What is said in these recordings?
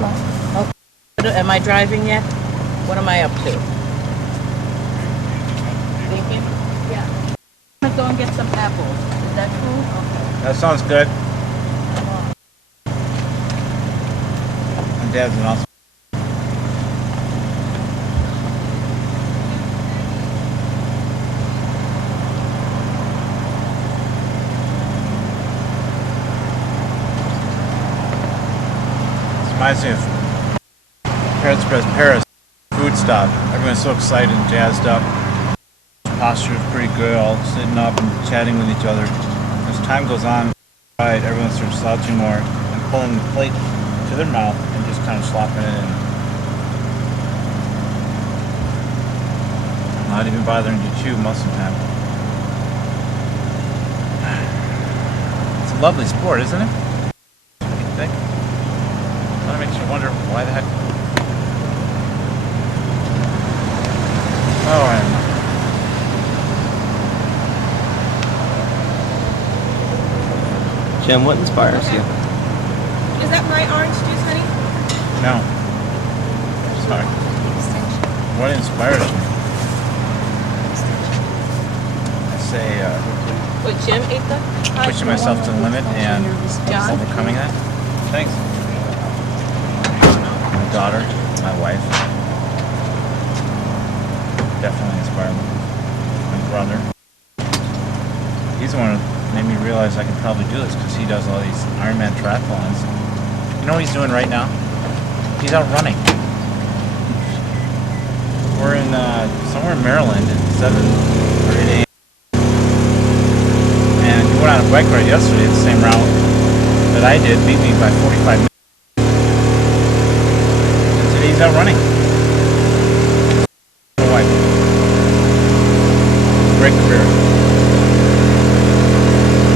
Okay. Am I driving yet? What am I up to? Thinking? Yeah. I'm gonna go and get some apples. Is that cool? Okay. That sounds good. My dad's an awesome. Reminds me of Paris food stop. Everyone's so excited and jazzed up. Posture is pretty good, all sitting up and chatting with each other. As time goes on, right, everyone starts slouching more and pulling the plate to their mouth and just kind of slopping it in. Not even bothering to chew most of the time. It's a lovely sport, isn't it? What do you think? That makes you wonder why the heck. Oh, I don't know. Jim, what inspires you? Is that my orange juice, honey? No. Sorry. What inspires me? I say What, Jim ate that? pushing myself to the limit and John? overcoming that. Thanks. My daughter, my wife, definitely inspired me. My brother. He's the one who made me realize I could probably do this because he does all these Ironman triathlons. You know what he's doing right now? He's out running. We're in somewhere in Maryland at 7 or 8 a.m. And he went on a bike ride yesterday, the same route that I did, beat me by 45 minutes. And today he's out running. My wife. Great career.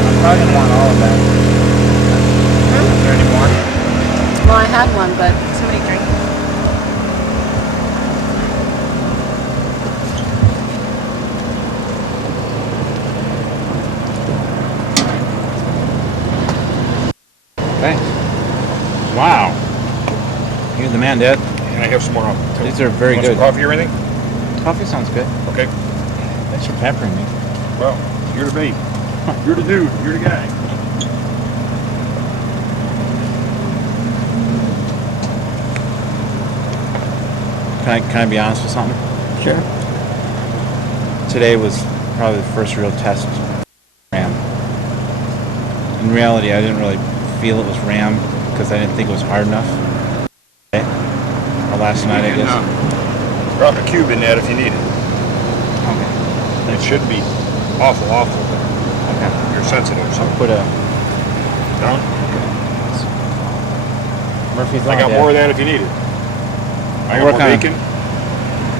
I'm probably going to want all of that. Is there any more? Well, I had one, but somebody drank it. Thanks. Wow. You're the man, Dad. Can I have some more? These are very Want good. some coffee or anything? Coffee sounds good. Okay. Thanks for pampering me. Well, you're the babe. You're the dude. You're the guy. Can I be honest with something? Sure. Today was probably the first real test of RAAM. In reality, I didn't really feel it was RAAM because I didn't think it was hard enough. Okay. Or last night, I You can, guess. drop a cube in that if you need it. Okay. It should be awful, but Okay. you're sensitive. So I'll put a down. Murphy's I Law, got Dad. more of that if you need it. I I'll got work more on it. bacon.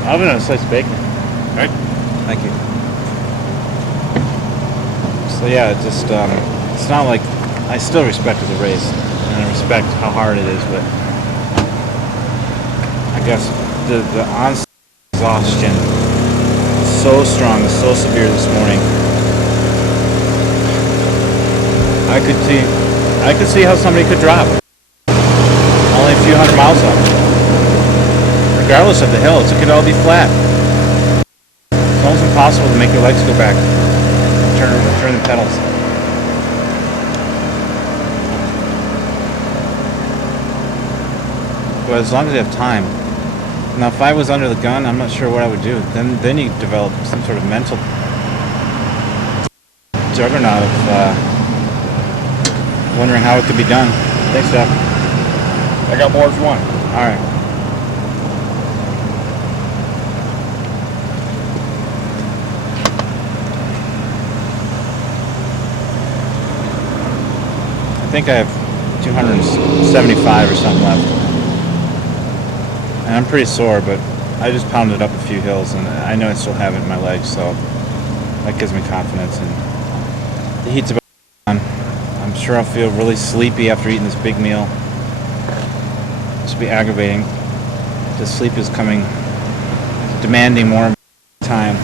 I'll have a slice of bacon. Right? Thank you. So yeah, it just it's not like I still respected the race and I respect how hard it is, but I guess the onset exhaustion is so strong, is so severe this morning. I could see how somebody could drop. Only a few hundred miles up. Regardless of the hills, it could all be flat. It's almost impossible to make your legs go back. Turn the pedals. But as long as you have time. Now, if I was under the gun, I'm not sure what I would do. Then you develop some sort of mental juggernaut of wondering how it could be done. Thanks, Jeff. I got more if you want. All right. I think I have 275 or something left. And I'm pretty sore, but I just pounded up a few hills, and I know I still have it in my legs, so that gives me confidence. And the heat's about on. I'm sure I'll feel really sleepy after eating this big meal. This will be aggravating. The sleep is coming, demanding more time.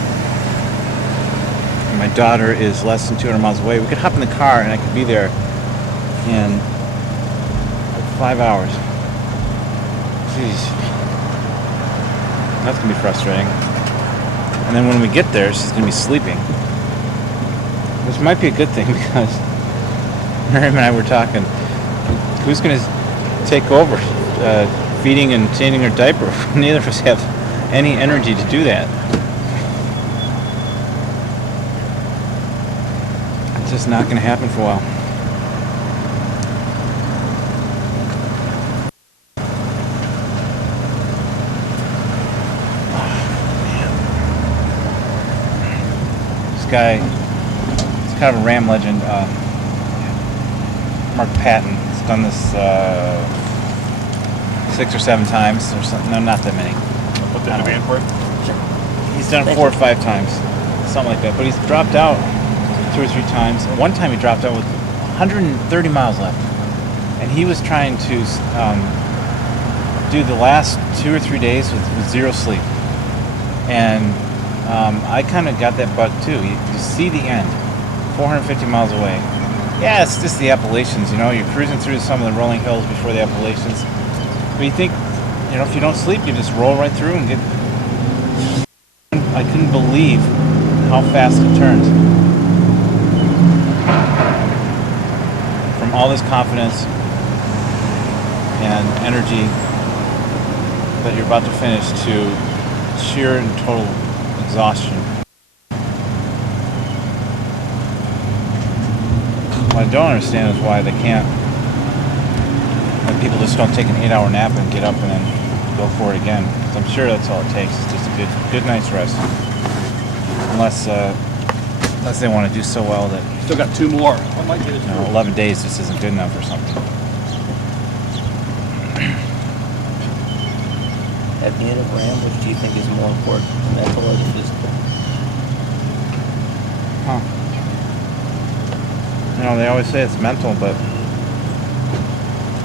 And my daughter is less than 200 miles away. We could hop in the car, and I could be there in like 5 hours. Jeez. That's gonna be frustrating. And then when we get there, she's gonna be sleeping, which might be a good thing because Miriam and I were talking. Who's gonna take over feeding and changing her diaper? Neither of us have any energy to do that. It's just not gonna happen for a while. Guy, he's kind of a RAAM legend. Mark Patton. He's done this 6 or 7 times or something. No, not that many. Put that in the van for you. He's done it 4 or 5 times, something like that. But he's dropped out 2 or 3 times. And one time he dropped out with 130 miles left, and he was trying to do the last 2 or 3 days with 0 sleep. And I kind of got that bug too. You see the end, 450 miles away. Yeah, it's just the Appalachians, you know. You're cruising through some of the rolling hills before the Appalachians. But you think, you know, if you don't sleep, you just roll right through and get... I couldn't believe how fast it turns. From all this confidence and energy that you're about to finish to sheer and total exhaustion. What I don't understand is why they can't, when people just don't take an 8-hour nap and get up and then go for it again. Because I'm sure that's all it takes. It's just a good night's rest. Unless they want to do so well that Still got 2 more. I might get it. 11 days just isn't good enough or something. At the end of RAAM, which do you think is more important, the mental or the physical? Huh. You know, they always say it's mental, but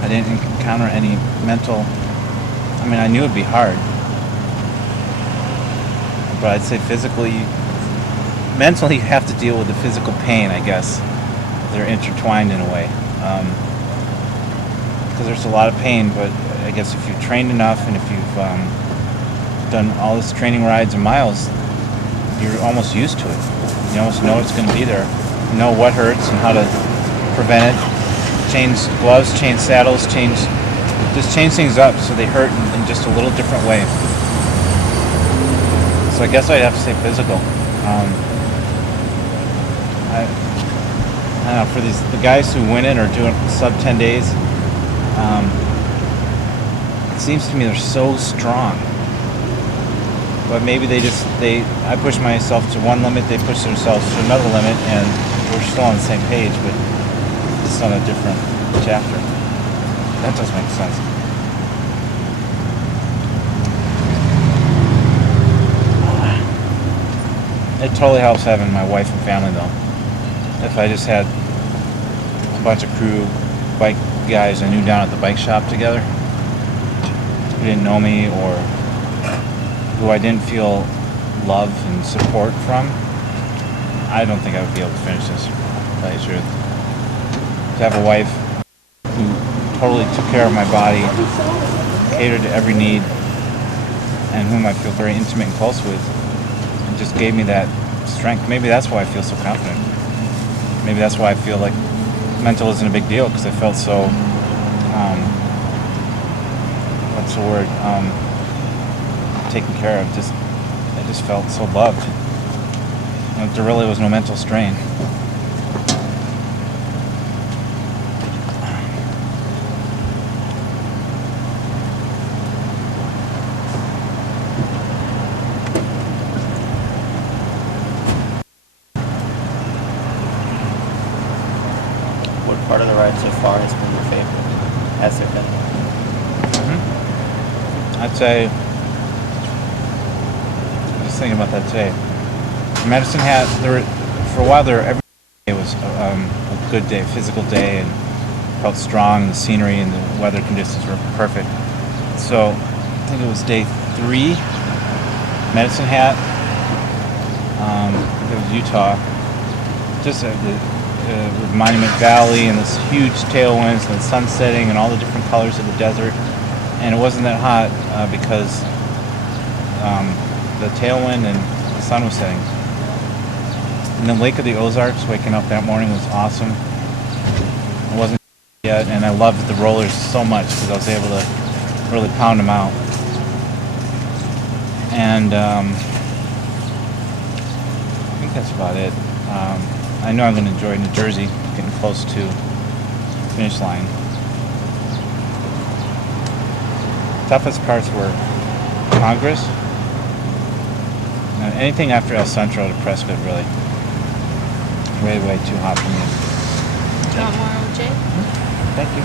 I didn't encounter any mental. I mean, I knew it'd be hard, but I'd say physically, mentally, you have to deal with the physical pain, I guess. They're intertwined in a way. Because there's a lot of pain, but I guess if you've trained enough and if you've done all this training rides and miles, you're almost used to it. You almost know it's going to be there. You know what hurts and how to prevent it. Change gloves, change saddles, just change things up so they hurt in just a little different way. So I guess I'd have to say physical. I don't know, for the guys who win it or do it sub 10 days, it seems to me they're so strong. But maybe I push myself to one limit, they push themselves to another limit, and we're still on the same page, but it's on a different chapter. That does make sense. It totally helps having my wife and family, though. If I just had a bunch of crew, bike guys I knew down at the bike shop together, who didn't know me or who I didn't feel love and support from, I don't think I would be able to finish this, to tell you the truth. To have a wife who totally took care of my body, catered to every need, and whom I feel very intimate and close with, and just gave me that strength. Maybe that's why I feel so confident. Maybe that's why I feel like mental isn't a big deal, because I felt so, what's the word, taken care of. I just felt so loved. There really was no mental strain. What part of the ride so far has been your favorite? Has it been? I'd say, I was thinking about that today. Medicine Hat, for a while there, every day was a good day, physical day, and felt strong. The scenery and the weather conditions were perfect. So I think it was day 3, Medicine Hat. I think it was Utah. Just with Monument Valley and this huge tailwinds and the sun setting and all the different colors of the desert. and it wasn't that hot because the tailwind and the sun was setting. And the Lake of the Ozarks, waking up that morning was awesome. It wasn't yet, and I loved the rollers so much because I was able to really pound them out. And I think that's about it. I know I'm going to enjoy New Jersey, getting close to the finish line. Toughest parts were Congress. Anything after El Centro to Prescott, really. Way too hot for me. Do you want more OJ? Thank you.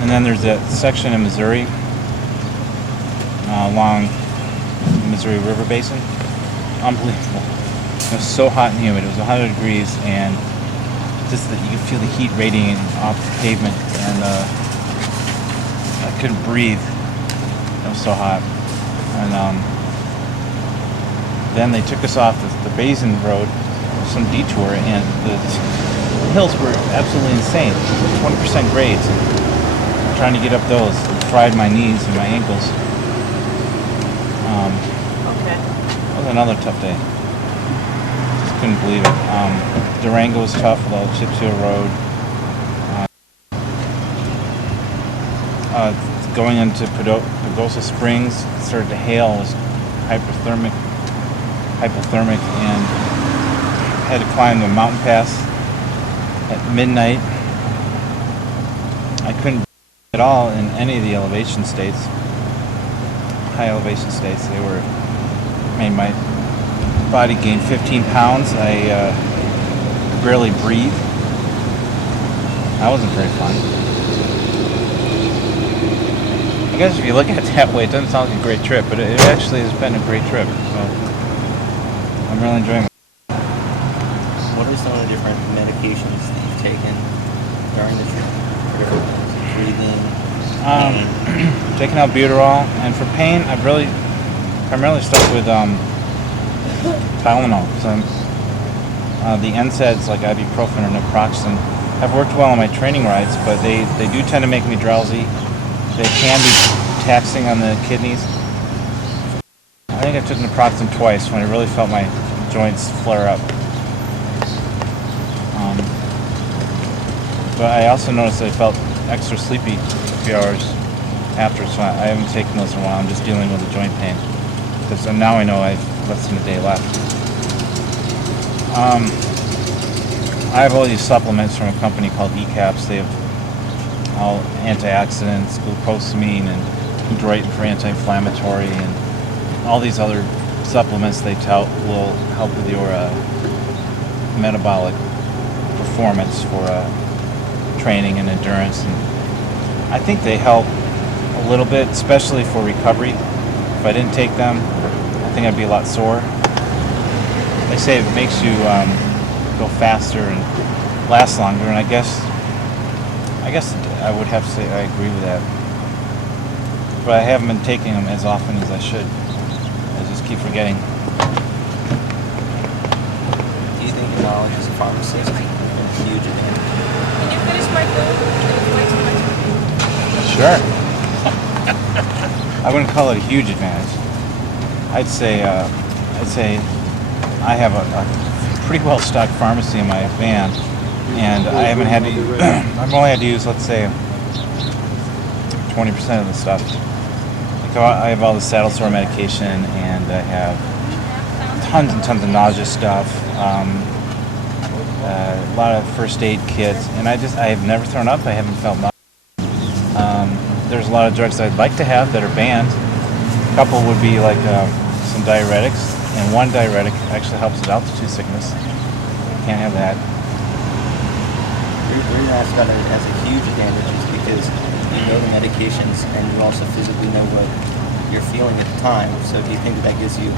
And then there's that section in Missouri, along the Missouri River Basin. Unbelievable. It was so hot and humid. It was 100 degrees, and just that you could feel the heat radiating off the pavement, and I couldn't breathe. It was so hot. And then they took us off the Basin Road, some detour, and the hills were absolutely insane. 20% grades. And trying to get up those fried my knees and my ankles. Okay. That was another tough day. Just couldn't believe it. Durango was tough with all the chip seal road. Going into Pagosa Springs, it started to hail. It was hypothermic, and had to climb the mountain pass at midnight. I couldn't at all in any of the elevation states, high elevation states. They made my body gain 15 pounds. I barely breathe. That wasn't very fun. I guess if you look at it that way, it doesn't sound like a great trip, but it actually has been a great trip. So I'm really enjoying it. What are some of the different medications that you've taken during the trip? Breathing, pain? Taking albuterol, and for pain, I've really primarily stuck with Tylenol. So the NSAIDs like ibuprofen or naproxen have worked well on my training rides, but they do tend to make me drowsy. They can be taxing on the kidneys. I think I took naproxen twice when I really felt my joints flare up. But I also noticed that I felt extra sleepy a few hours after, so I haven't taken those in a while. I'm just dealing with the joint pain. Because now I know I have less than a day left. I have all these supplements from a company called ECAPS. They have all antioxidants, glucosamine, and chondroitin for anti-inflammatory, and all these other supplements they tout will help with your metabolic performance for training and endurance. And I think they help a little bit, especially for recovery. If I didn't take them, I think I'd be a lot sore. They say it makes you go faster and last longer, and I guess I would have to say I agree with that. But I haven't been taking them as often as I should. I just keep forgetting. Do you think your knowledge as a pharmacist is huge? Can you finish my food? It's way too much. Sure. I wouldn't call it a huge advantage. I'd say I have a pretty well stocked pharmacy in my van, and I haven't had to. I've only had to use, let's say, 20% of the stuff. Like I have all the saddle sore medication, and I have tons and tons of nausea stuff. A lot of first aid kits, and I have never thrown up. I haven't felt nauseous. There's a lot of drugs I'd like to have that are banned. A couple would be like some diuretics, and one diuretic actually helps with altitude sickness. Can't have that. The reason I asked about it as a huge advantage is because you know the medications and you also physically know what you're feeling at the time. So do you think that gives you,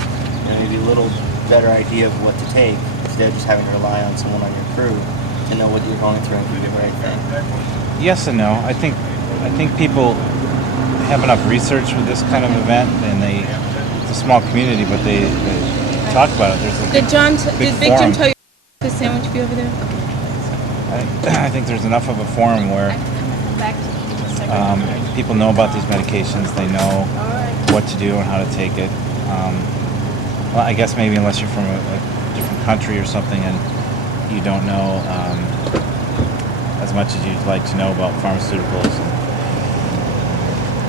maybe a little better idea of what to take instead of just having to rely on someone on your crew to know what you're going through and do the right thing? Yes and no. I think people have enough research with this kind of event, and it's a small community, but they talk about it. There's Did Big Jim tell you the sandwich be over there? I think there's enough of a forum where Back to eating the People know about these medications. They know what to do and how to take it. Well, I guess maybe unless you're from a different country or something and you don't know as much as you'd like to know about pharmaceuticals.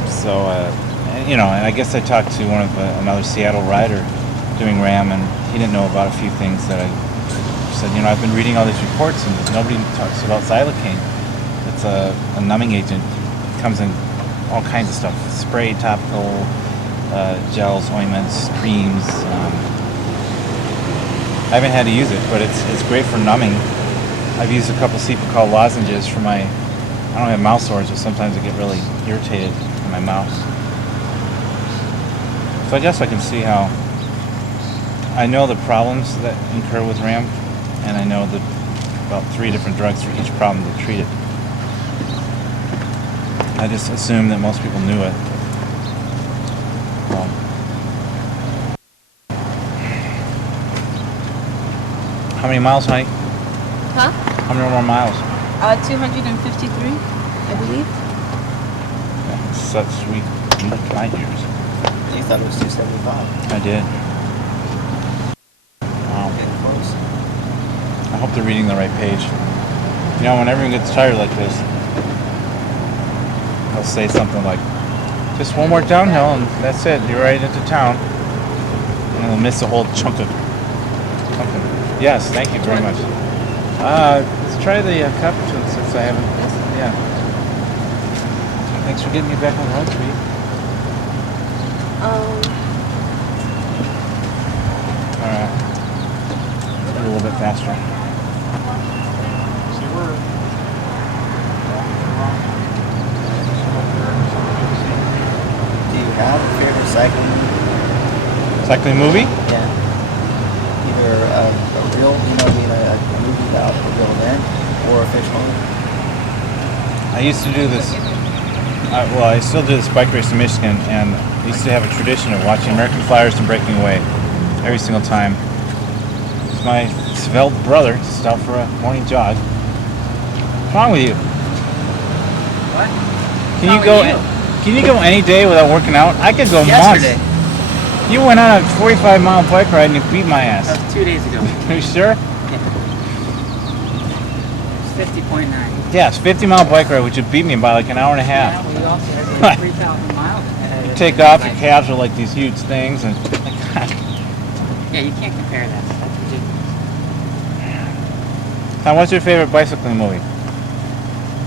So, and I guess I talked to another Seattle rider doing RAAM, and he didn't know about a few things that I said. I've been reading all these reports, and nobody talks about xylocaine. It's a numbing agent. It comes in all kinds of stuff: spray, topical, gels, ointments, creams. I haven't had to use it, but it's great for numbing. I've used a couple Cepacol lozenges for I don't have mouth sores, but sometimes I get really irritated in my mouth. So I guess I can see how I know the problems that incur with RAAM, and I know about 3 different drugs for each problem to treat it. I just assumed that most people knew it. Well, how many miles, honey? Huh? How many more miles? 253, I believe. Yeah, such sweet my ears. You thought it was 275. I did. Wow. Getting close. I hope they're reading the right page. When everyone gets tired like this, they'll say something like, just one more downhill and that's it. You're right into town. And they'll miss a whole chunk of something. Yes, thank you very much. Let's try the Capuchin since I haven't. Yeah. Thanks for getting me back on the road, sweet. Alright. A little bit faster. See, we're Do you have a favorite cycling movie? Cycling movie? Yeah. Either a real, a movie about a real event or a fictional. I used to do this. I still do this bike race in Michigan, and I used to have a tradition of watching American Flyers and Breaking Away every single time. My svelte brother just out for a morning jog. What's wrong with you? What? Can you go any day without working out? I could go Yesterday. months. You went on a 45-mile bike ride and you beat my ass. That was 2 days ago. Are you sure? 50.9. Yes, 50-mile bike ride, which would beat me by like an hour and a half. Yeah, we also had 3,000 miles. You take off, your calves are like these huge things, and Yeah, you can't compare that. That's ridiculous. Tom, what's your favorite bicycling movie?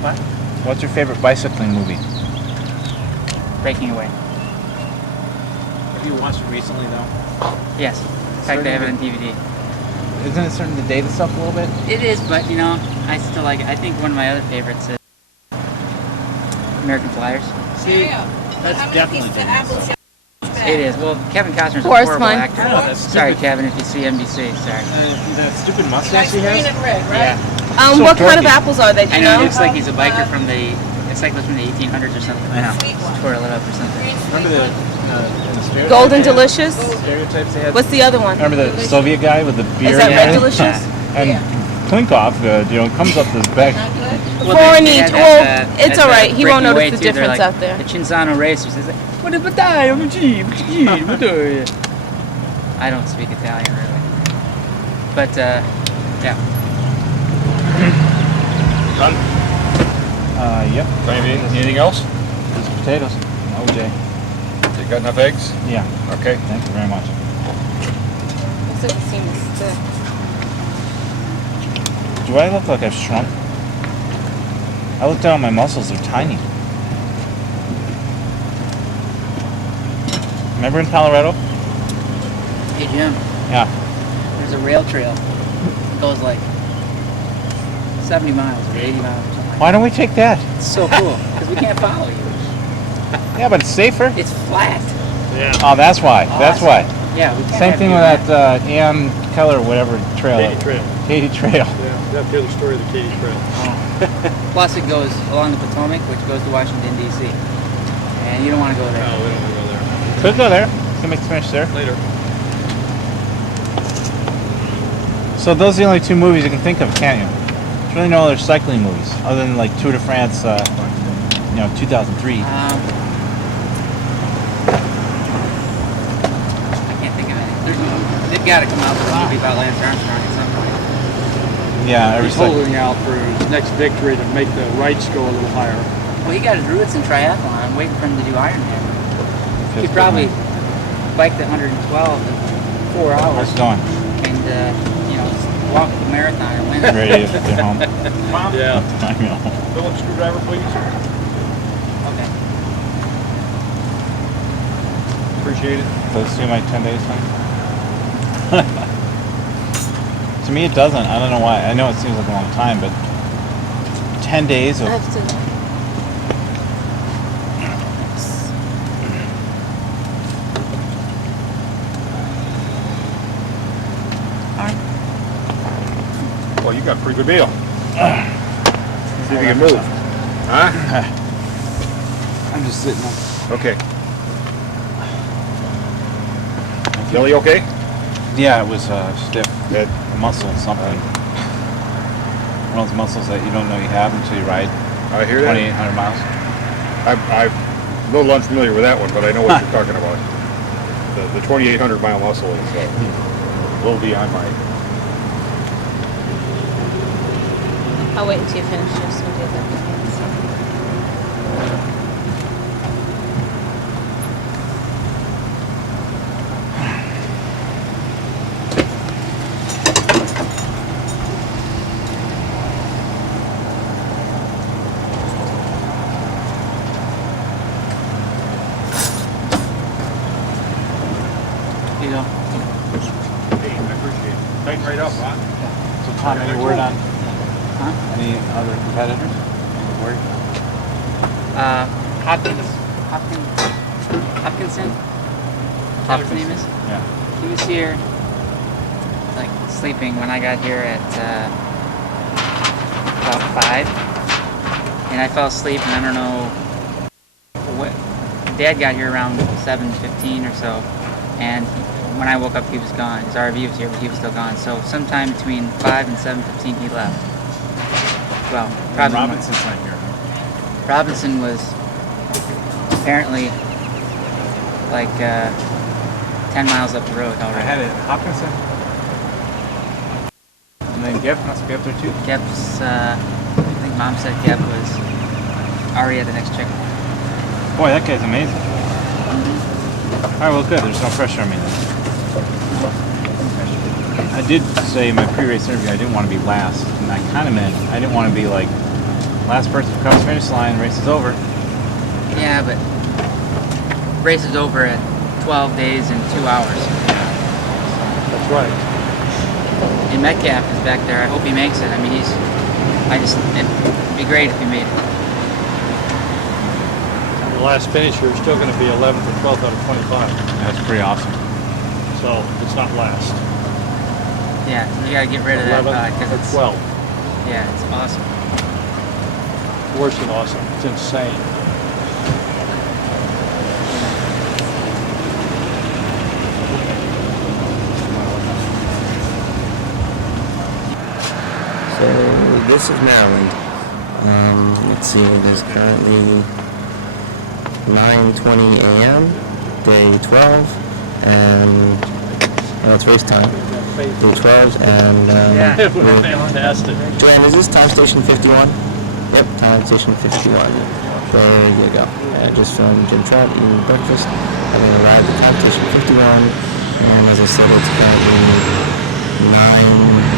What? What's your favorite bicycling movie? Breaking Away. Have you watched it recently, though? Yes. In fact, I have it on DVD. Isn't it starting to date itself a little bit? It is, but I still like it. I think one of my other favorites is American Flyers. See, That's definitely dating. It is. Well, Kevin Costner's a Horse horrible one. actor. Oh, that's Sorry, stupid. Kevin, if you see NBC. Sorry. That stupid mustache he has? green and red, right? Yeah. So What kind of dorky. apples are they? Do I you know, know? it looks like he's a biker from the... It's like it was from the 1800s or something. I know. Twirl it up or something. Remember the stereotypes? Golden Delicious. Stereotypes they had? What's the other one? Remember the Soviet guy with the beard? Is that Yeah. Red Delicious? And Klinkoff, comes up this back. Well, Foreign they each. had Well, that, it's all right. He won't Breaking Away notice the too. They're difference like, out there. The Cinzano racers. He's like, what is battaglia? I don't speak Italian really. But, yeah. Done? Yep. Anything else? These potatoes. OJ. You got enough eggs? Yeah. Okay. Thank you very much. Looks like the seam is thick. Do I look like I've shrunk? I look down at my muscles, they're tiny. Remember in Colorado? Hey, Jim, Yeah. there's a rail trail. It goes like 70 miles or 80 miles or something like Why don't we take that? that. It's so cool, because we can't follow you. Yeah, but it's safer. It's flat. Yeah. Oh, that's why. That's why. Yeah, we can't Same have thing you with on that Ann Keller, whatever trail. Katy Trail. Katy Trail. Yeah, you have to hear the story of the Katy Trail. Plus, it goes along the Potomac, which goes to Washington, D.C. And you don't want to go there. No, we don't want to go there. Could go there. Can make the finish there. Later. So those are the only 2 movies you can think of, can't you? There's really no other cycling movies other than like Tour de France. 2003. I can't think of it. They've got to come out with a movie about Lance Armstrong at some point. Yeah, every He's second. holding out for his next victory to make the rights go a little higher. Well, he got his roots in triathlon. I'm waiting for him to do Ironman. He could probably bike the 112 in 4 hours. How's it going? And walk the marathon and win. Ready to get home? Mom? Yeah. I know. Phillips screwdriver, please. Okay. Appreciate it. Does it seem like 10 days thing? To me, it doesn't. I don't know why. I know it seems like a long time, but 10 days of. I have to. Well, you got a pretty good meal. See if you can move. Huh? I'm just sitting up. Okay. Billy, okay? Yeah, it was stiff Good. muscle something. One of those muscles that you don't know you have until you ride I hear that. 2,800 miles. I'm a little unfamiliar with that one, but I know what you're talking about. The 2,800 mile muscle is a little beyond my. I'll wait until you finish this. We'll do that. You know. Hey, I appreciate it. Tighten right up, huh? So, Tom, any word on Huh? any other competitors? Any word? Hopkinson? Is that what his name is? Yeah. He was here, like, sleeping when I got here at about 5. And I fell asleep, and I don't know what. Dad got here around 7:15 or so, and when I woke up, he was gone. His RV was here, but he was still gone. So sometime between 5 and 7:15, he left. Well, probably more. Robinson's not here. Huh? Robinson was apparently like 10 miles up the road I already. had it. Hopkinson. And then Gep must be up there too. Geb's, I think Mom said Geb was already at the next checkpoint. Boy, that guy's amazing. All right, well, good. There's no pressure on me then. I did say in my pre-race interview I didn't want to be last, and I kind of meant I didn't want to be like last person to cross the finish line, race is over. Yeah, but race is over at 12 days and 2 hours. That's right. And Metcalf is back there. I hope he makes it. I mean, it'd be great if he made it. The last finish, you're still going to be 11th or 12th out of 25. That's pretty awesome. So it's not last. Yeah, you gotta get rid of that 11th because or it's 12th. Yeah, it's awesome. Worse than awesome. It's insane. So this is Maryland. Let's see, it is currently 9:20 a.m. day 12, and well, it's race time. Day 12, and It would have been fantastic. Joanne, is this time station 51? Yep, time station 51. There you go. Just from Jim Trout and breakfast. Having arrived at time station 51, and as I said, it's currently 9:20.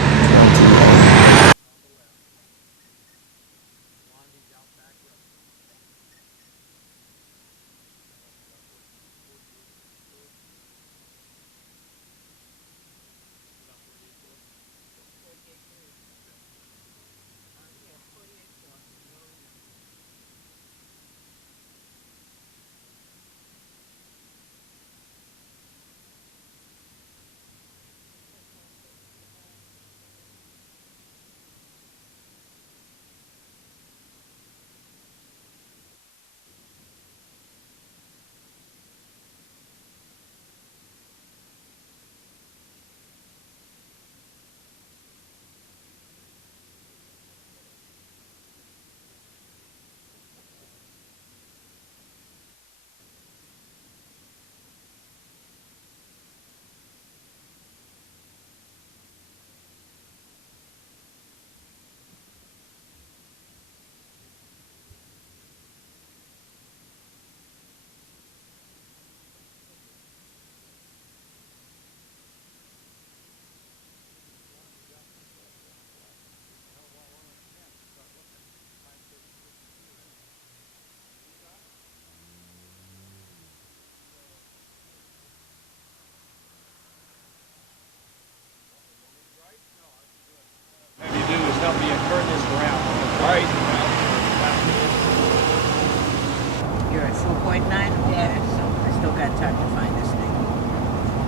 1.9? Okay, so I still got time to find this thing.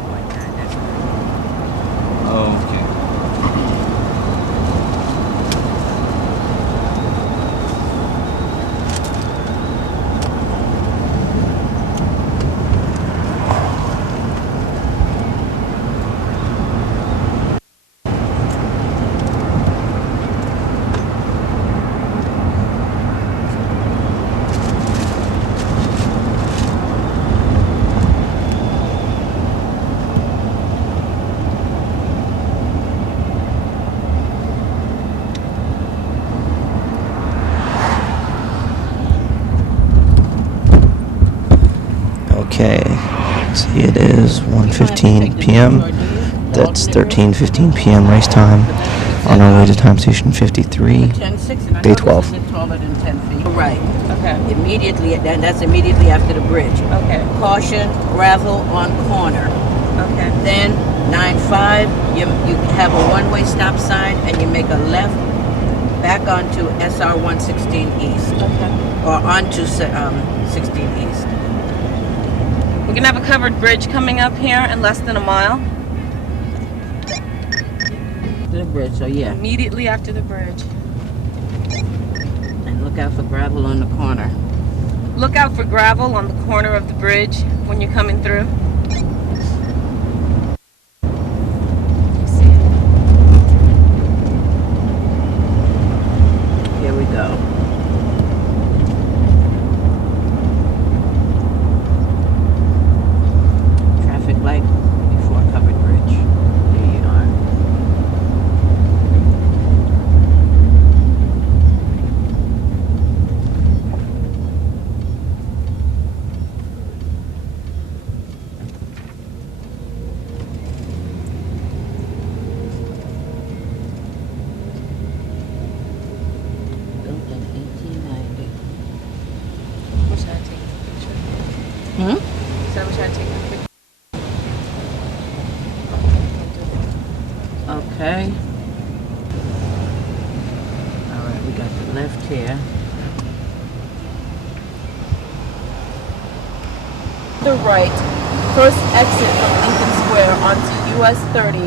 1.9, that's good. Oh, okay. Okay, see it is 1:15 p.m. That's 13:15 p.m. race time. On our way to time station 53, 10.6, and I day thought 12. this isn't taller than 10 feet. Right. Okay. Immediately, and that's immediately after the bridge. Okay. Caution, gravel on corner. Okay. Then 9.5, you have a one-way stop sign and you make a left back onto SR 116 East. Okay. Or onto 16 East. We're gonna have a covered bridge coming up here in less than a mile. To the bridge, so yeah. Immediately after the bridge. And look out for gravel on the corner. Look out for gravel on the corner of the bridge when you're coming through. Here we go. Traffic light before covered bridge. There you are. Built in 1890. Wish I had taken a picture. Hmm? So I wish I had taken a picture. Okay. All right, we got the left here. The right, first exit from Lincoln Square onto US 30,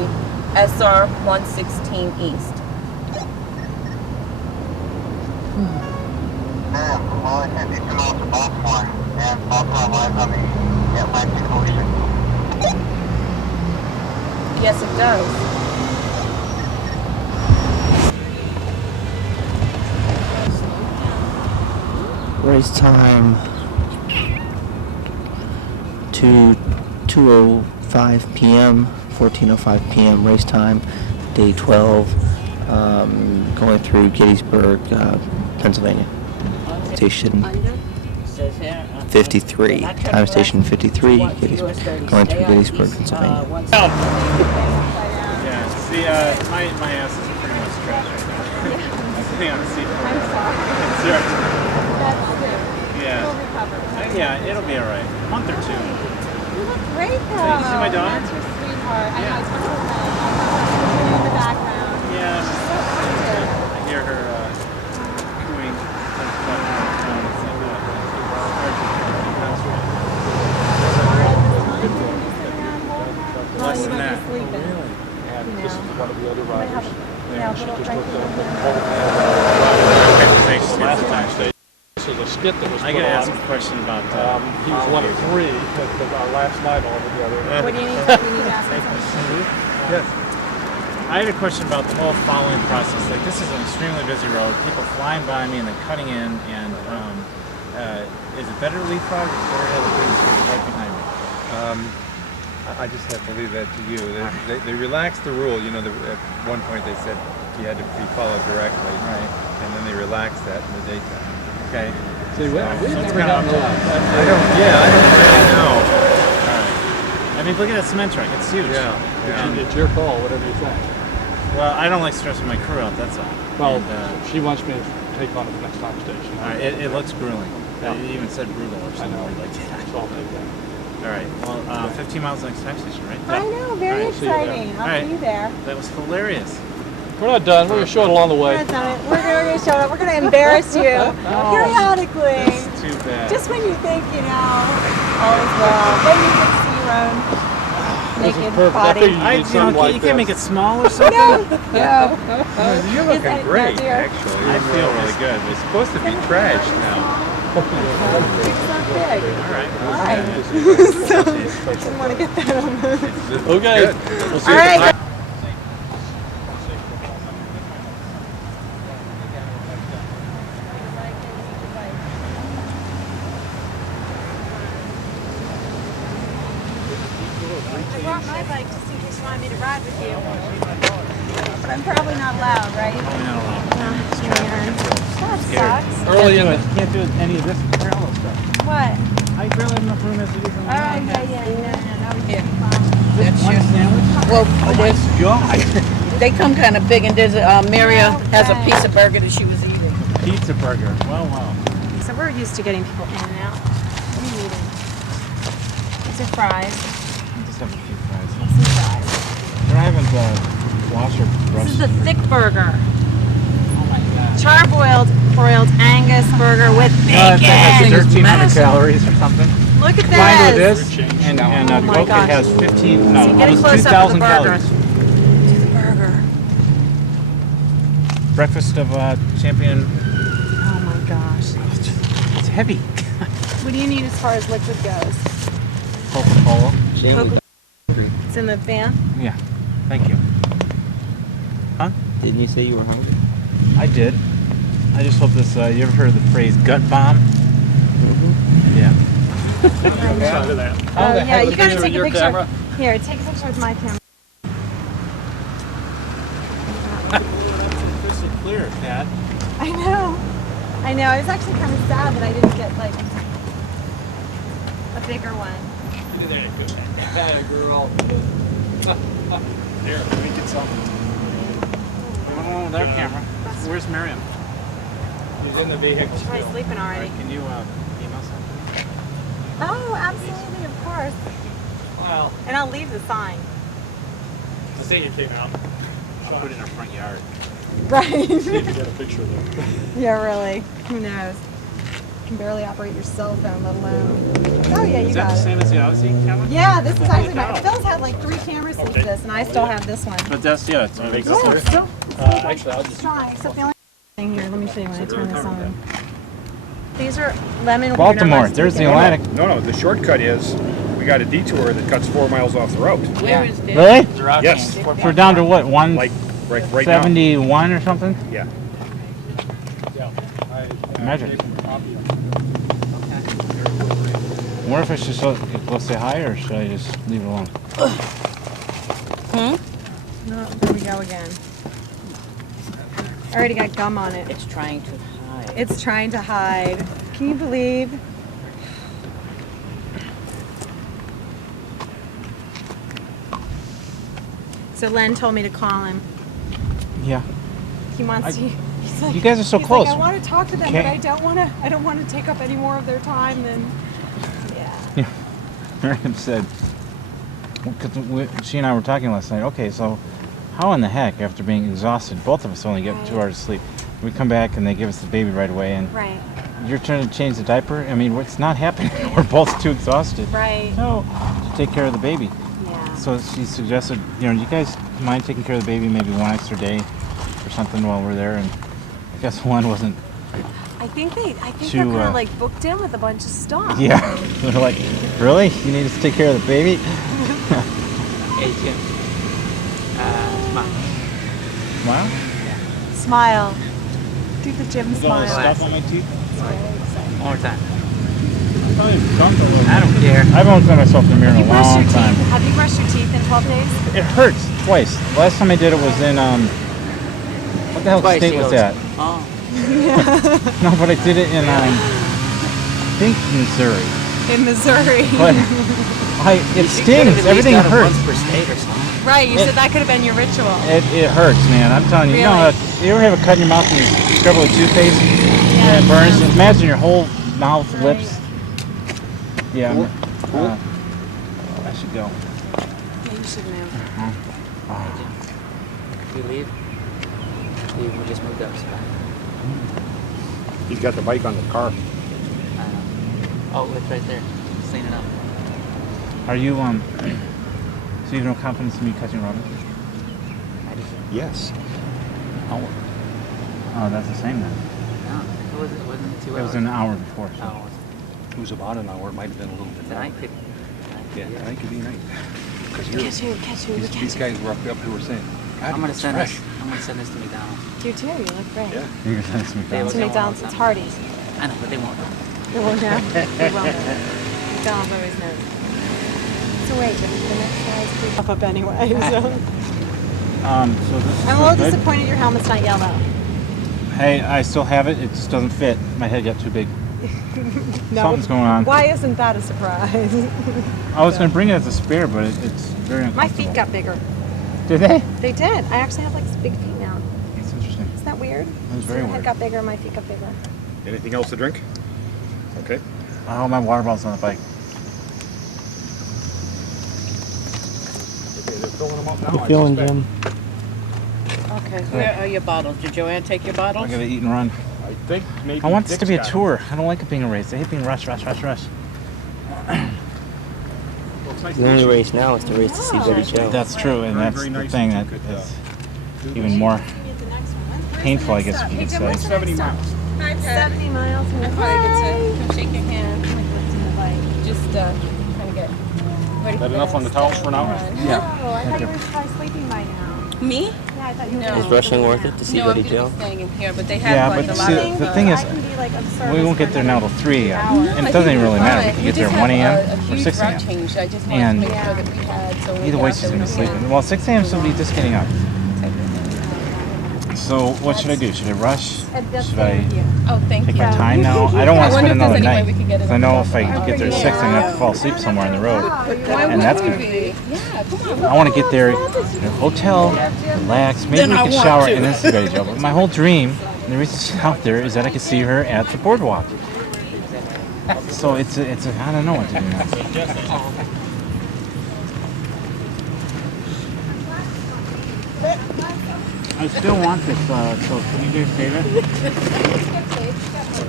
SR 116 East. Ma'am, only 52 miles to Baltimore, and Baltimore lies on the Atlantic Ocean. Yes, it does. Race time 2:05 p.m. 14:05 p.m. race time, day 12. Going through Gettysburg, Pennsylvania. Station Says here. 53, time station 53, Gettysburg, going through Gettysburg, Pennsylvania. Yeah, see, my ass is pretty much trash right now. I'm sitting on the seat. I'm sorry. That's good. Yeah. We'll recover. Yeah, it'll be alright. A month or two. You look great though. You see my daughter? That's your sweetheart. I Yeah. know it's wonderful. In the background. Yeah. She's so cute. I hear her cooing. Less than that. And this is one of the other riders. Yeah, She little just Frankie looked over up there. last time stage. This is a skit that was I put gotta on. ask a question about He was one of three at our last night all together. What do you need? You need to ask me something. Yes. I had a question about the whole following process. Like, this is an extremely busy road. People flying by me and then cutting in. And is it better to leapfrog or better to have the green screen right behind me? I just have to leave that to you. They relaxed the rule. You know, at one point they said you had to be followed directly, Right. and then they relaxed that in the daytime. Okay. See, we So never it's got kinda up to- no. I don't really know. I mean, look at that cement truck. It's huge. Yeah. It's your call, whatever you think. Well, I don't like stressing my crew out. That's all. Well, And, she wants me to take on the next time station. all right, it looks grueling. Yeah. It even said brutal or I something know. like that. So I'll take that. All right. Well, 15 miles next time station, right? I know, very All right, see you there. exciting. I'll Alright. see you there. That was hilarious. We're not done. We're going to show it along the We're way. not done it. We're gonna show up. We're gonna embarrass you periodically. too bad. Just when you think, you know, all is well, then you can see your own naked body. You can't make it small or something? No. You're looking great, dear. actually. I feel really good. It's supposed to be trashed now. It's not big. All right. Why? So, I didn't want to get that on the... Okay. We'll see All you right. I brought my bike just in case you wanted me to ride with you. But I'm probably not allowed, right? Probably not allowed. That sucks. Early in the... Can't do any of this parallel stuff. What? I barely have enough room as it is on Oh, yeah. That would be fun. That's one your, sandwich. well, Oh my God. they come kind of big, and there's Maria has a piece of burger that she was eating. Pizza burger. Wow. So we're used to getting people in and out. What are you eating? These are fries. I just have a few fries. Some fries. I haven't washed or brushed. This is the thick burger. Oh my God. Charbroiled broiled Angus burger with bacon. It has 1,300 calories or something. Look at Combined with this. this, and Oh my Goat gosh. has 15, no, See, get a almost close up of the 2,000 burger. calories. To the burger. Breakfast of champion. Oh my gosh. It's heavy. What do you need as far as liquid goes? Coca-Cola. Coca- It's in the van? Yeah. Thank you. Huh? Didn't you say you were hungry? I did. I just hope this. You ever heard of the phrase "gut bomb"? Yeah. Side of that. Oh, yeah, you gotta picture take a your picture. camera? Here, take a picture with my camera. Crystal clear, Pat. I know. I was actually kind of sad that I didn't get like a bigger one. Girl. There, let me get some. What's wrong with our camera? Where's Miriam? She's in the vehicle She's probably still. sleeping already. Can you email something? Oh, absolutely, of course. Well, And I'll leave the sign. I think it came out. I'll put it in our front yard. Right. See if you get a picture of it. Yeah, really. Who knows? You can barely operate your cell phone, let alone. Oh yeah, you Is that got the it. same as the Odyssey camera? Yeah, this is actually my. cow. Phil's had like 3 cameras since this, and I still have this one. But that's it's Wanna make it's- this Yeah, clear? still. Actually, I'll just... Try, except the only thing here. Let me show you when I turn this on. These are lemon. Baltimore. There's the Atlantic. No, the shortcut is we got a detour that cuts 4 miles off the road. Where is this? Really? Yes. We're down to what? Like right now. 171 or something? Yeah. Yeah. Imagine. Copy of it. I wonder if I should go say hi or should I just leave it alone? No, there we go again. I already got gum on it. It's trying to hide. It's trying to hide. Can you believe? So Len told me to call him. Yeah. He wants to. He's like, You guys are so he's close. Like, I want to talk to them, Can't- but I don't want to. I don't want to take up any more of their time than. Yeah. Miriam said, because she and I were talking last night, okay, so how in the heck, after being exhausted, both of us only get 2 hours of sleep, we come back and they give us the baby right away, and Right. you're trying to change the diaper? I mean, it's not happening. We're both too exhausted. Right. No, to take care of the baby. Yeah. So she suggested, you guys mind taking care of the baby maybe 1 extra day or something while we're there, and I guess one wasn't. I think they're To, kind of like booked in with a bunch of stuff. Yeah, they're like, really? You need us to take care of the baby? Hey, Jim. Smile. Wow. Smile. Do the gym smile. Stuff on my teeth? One more time. I I don't care. I haven't looked at myself in the mirror in a long time. Have you brushed your teeth in 12 days? It hurts twice. Last time I did it was in what the hell Twice, state he was goes, that? Oh. No, but I did it in I think Missouri. In Missouri. But it stings. Everything hurts. Once per state or something. Right, you said that could have been your ritual. It hurts, man. I'm telling you. You know, you ever have a cut in your mouth and you scrub it with toothpaste and it burns? Imagine your whole mouth, lips. Yeah. I should go. Yeah, you should move. You leave? We just moved up. So. He's got the bike on the car. Oh, it's right there. Just clean it up. Are you so you have no confidence in me catching Robin? Yes. Oh, that's the same then. No, it wasn't 2 hours. It was an hour before. So. Oh, It was about an hour. It might have been a little bit tonight longer. could. Yeah, tonight could be night. Because Catch you. these guys were up here who were saying, God, I'm gonna it's send fresh. this. I'm gonna send this to McDonald's. You too. You look great. Yeah. You can send it to McDonald's. To McDonald's, it's Hardee's. I know, but they won't know. They won't know. They won't know. McDonald's always knows. So wait, the next guy's pretty puff up anyway. So So this is I'm a so little good. disappointed your helmet's not yellow. Hey, I still have it. It just doesn't fit. My head got too big. No. Something's going on. Why isn't that a surprise? I was going to bring it as a spare, but it's very uncomfortable. My feet got bigger. Did they? They did. I actually have like big feet now. That's interesting. Isn't that weird? That was very My head weird. got bigger, my feet got bigger. Anything else to drink? Okay. Oh, my water bottle's on the bike. Okay, they're filling them up now. How you feeling, Jim? Okay, where are your bottles? Did Joanne take your I bottles? got to eat and run. I think maybe I want this to be a Dick's got tour. I don't like it being a race. I hate being rush. it. Well, it's nice The to only meet you. race now is the race to see Betty Joe. That's true, and Very, that's very the nice thing that that you could, is even more painful, I guess you could say. 70 miles. 70 miles. I probably get to come shake your hand. Just kind of get ready Is for that enough on the towels for now? Oh, I thought you were probably sleeping by now. Me? Yeah, I thought you were. No. Is wrestling worth it to see No, Betty I'm gonna Joe? be staying in here, but they have Yeah, like but a lot see, of. the thing is, I can be like of service we won't for get there now till 3 a.m. hours. And it doesn't even really matter. We can We get there just at 1 have a.m. a or huge 6 route a.m. change. I just wanted And to make sure that we had. So when we Either get way, out she's there, going we to be can sleeping. Well, 6 a.m. she'll be just getting up. type of thing. So what should I do? Should I rush? That's Should what I do. Oh, thank take you. my time now? I don't want to wonder spend if there's another any way night. we could get it Because I on know the if I get there at 6, I'm going to have to fall asleep somewhere on the road. Why And that's wouldn't gonna- you be? Yeah, come on. I want to get there in a hotel, relax, maybe we can shower and then see Betty Joe. But my whole dream, and the reason she's out there, is that I can see her at the boardwalk. So I don't know what to do now. I still want this, so can you guys save it?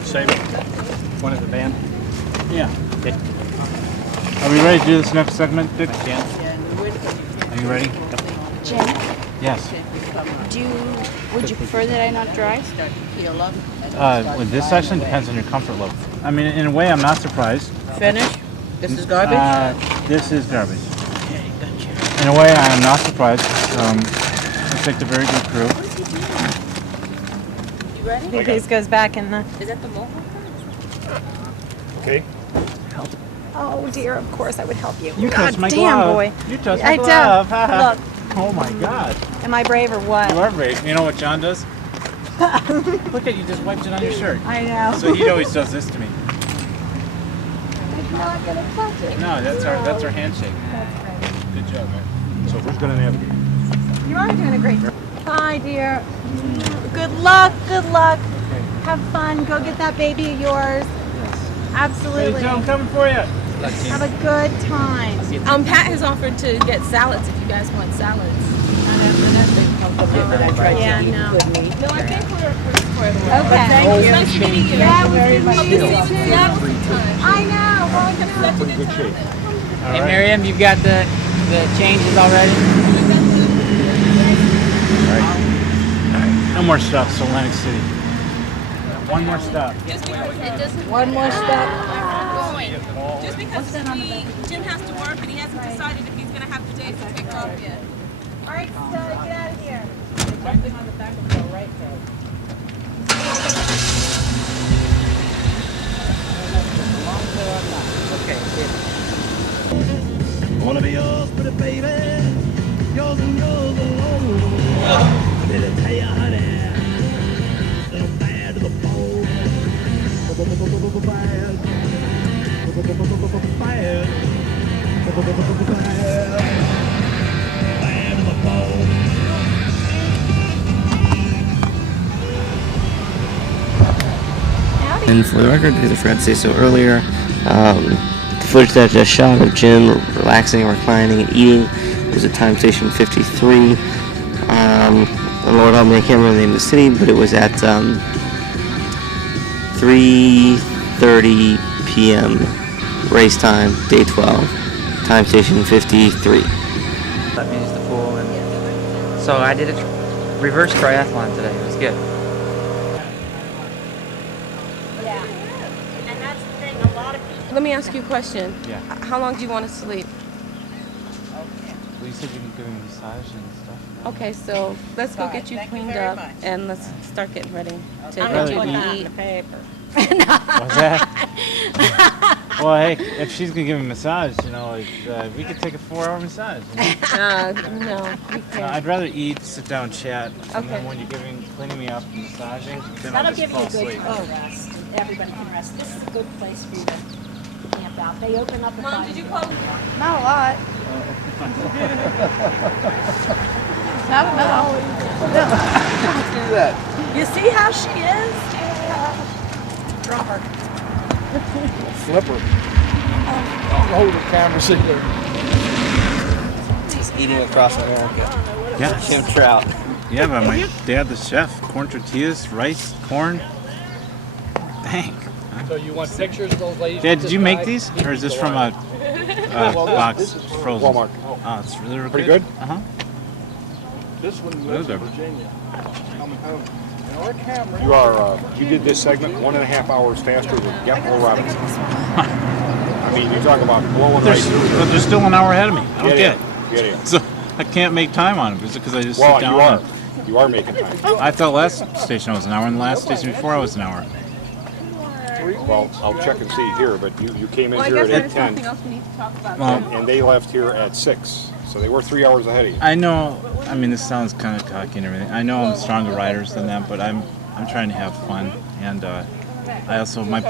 Save it. One at the band. Yeah. Are we ready to do this next segment, Dick? Can. Are you ready? Jim, Yes. would you prefer that I not drive? With this section, depends on your comfort level. I mean, in a way, I'm not surprised. Finish? This is garbage? This is garbage. In a way, I am not surprised. I picked a very good crew. I think this goes back in the. Is that the mole? Okay. Oh dear, of course I would help you. You God touched my damn, glove. boy. You touched I my glove. Look, Oh my God. am I brave or what? You are brave. You know what John does? Look at you, just wiped it on your shirt. I know. So he always does this to me. I'm not gonna touch it. No, that's our handshake. Good job, man. So who's going to navigate? You are doing a great job. Bye, dear. Good luck. Good luck. Have fun. Go get that baby of yours. Absolutely. Hey, Joe, I'm coming for you. Have a good time. Pat has offered to get salads if you guys want salads. Yeah, no. No, I think we're squared away. Okay. Thank you. Nice to meet you. Yeah, it was good Hope to meeting see you you too. soon. I know. Well, you know. Such a good time. Hey, Miriam, you've got the changes already? No more stops to Atlantic City. One more stop. Just because it doesn't. One more step. Just because Jim has to work and he hasn't decided if he's going to have the days to take off yet. All right, so get out of here. Wanna be yours, pretty baby. Yours and yours alone. Let me tell you, honey. Little bad to the bone. Bad. Bad. Bad to the bone. And for the record, because I forgot to say so earlier, the footage that I just shot of Jim relaxing, reclining, and eating was at time station 53. Lord help me, I can't remember the name of the city, but it was at 3:30 p.m. race time, day 12, time station 53. Let me use the pool, and so I did a reverse triathlon today. It was good. Yeah. And that's the thing, a lot of people. Let me ask you a question. Yeah. How long do you want to sleep? Well, you said you can give me a massage and stuff. Okay, so let's go get you Thank you cleaned very up much. and let's start getting ready to I'd get rather you eat. to eat. paper. What's that? Well, hey, if she's gonna give me a massage, you know, we could take a 4-hour massage. You know? No, we can't. I'd rather eat, sit down, chat, and Okay. then when you're cleaning me up and massaging, then That'll I'll just give you fall a good asleep. rest. Everybody can rest. This is a good place for you to camp out. They open up at Mom, 5 did you o'clock. call? Not a lot. Not enough. You see how she is? Drop her. Flipper. Hold the camera, see there. He's eating across America. Yeah. Jim Trout. Yeah, but my dad, the chef, corn tortillas, rice, corn. Dang. So you want pictures of those ladies? Dad, with did you this make guy? these? Or is this from a box frozen? Walmart. Oh, it's really Pretty good? Uh-huh. This one Those are- Virginia. You are, you did this segment 1.5 hours faster than Getwell Robinson. I mean, you talk about blowing right through But there. they're still an hour ahead of me. I don't get it. Get it. So I can't make time on them. Is it because I just Well, sit down? you are. and- You are making time. I thought last station I was an hour, and the last station before I was an hour. Well, I'll check and see here, but you came in Well, I here guess at there's something 8:10, else we need to talk about. Well, and they left here at 6, so they were 3 hours ahead of you. I know. I mean, this sounds kind of cocky and everything. I know I'm stronger riders than them, but I'm trying to have fun, and I also my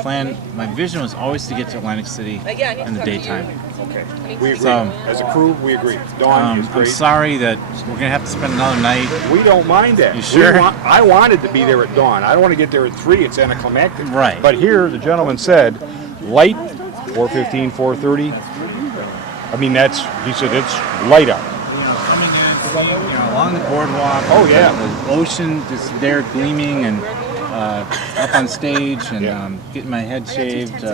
vision was always to get to Atlantic City in the daytime. Okay, we agree. So- As a crew, we agree. Dawn is I'm great. sorry that we're gonna have to spend another night. We don't mind that. You sure? I wanted to be there at dawn. I don't want to get there at 3. It's anticlimactic. Right. But here, the gentleman said, light, 4:15, 4:30. I mean, he said it's light out. Along the boardwalk. Oh, yeah. The ocean just there gleaming, and up on stage, and getting my head shaved.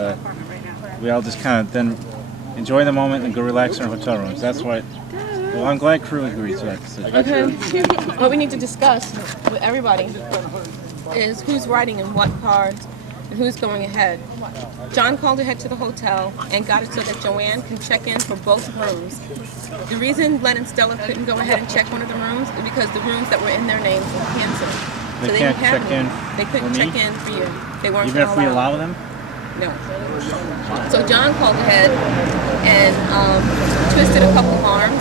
We all just kind of then enjoy the moment and go relax in our hotel rooms. That's what. Well, I'm glad crew agreed to that decision. Okay. What we need to discuss with everybody is who's riding in what cars and who's going ahead. John called ahead to the hotel and got it so that Joanne can check in for both rooms. The reason Len and Stella couldn't go ahead and check one of the rooms is because the rooms that were in their names were canceled. They so can't didn't have check any. in They couldn't for me? check in for you. They weren't Even if we allowed. allow them? No. So John called ahead and twisted a couple arms,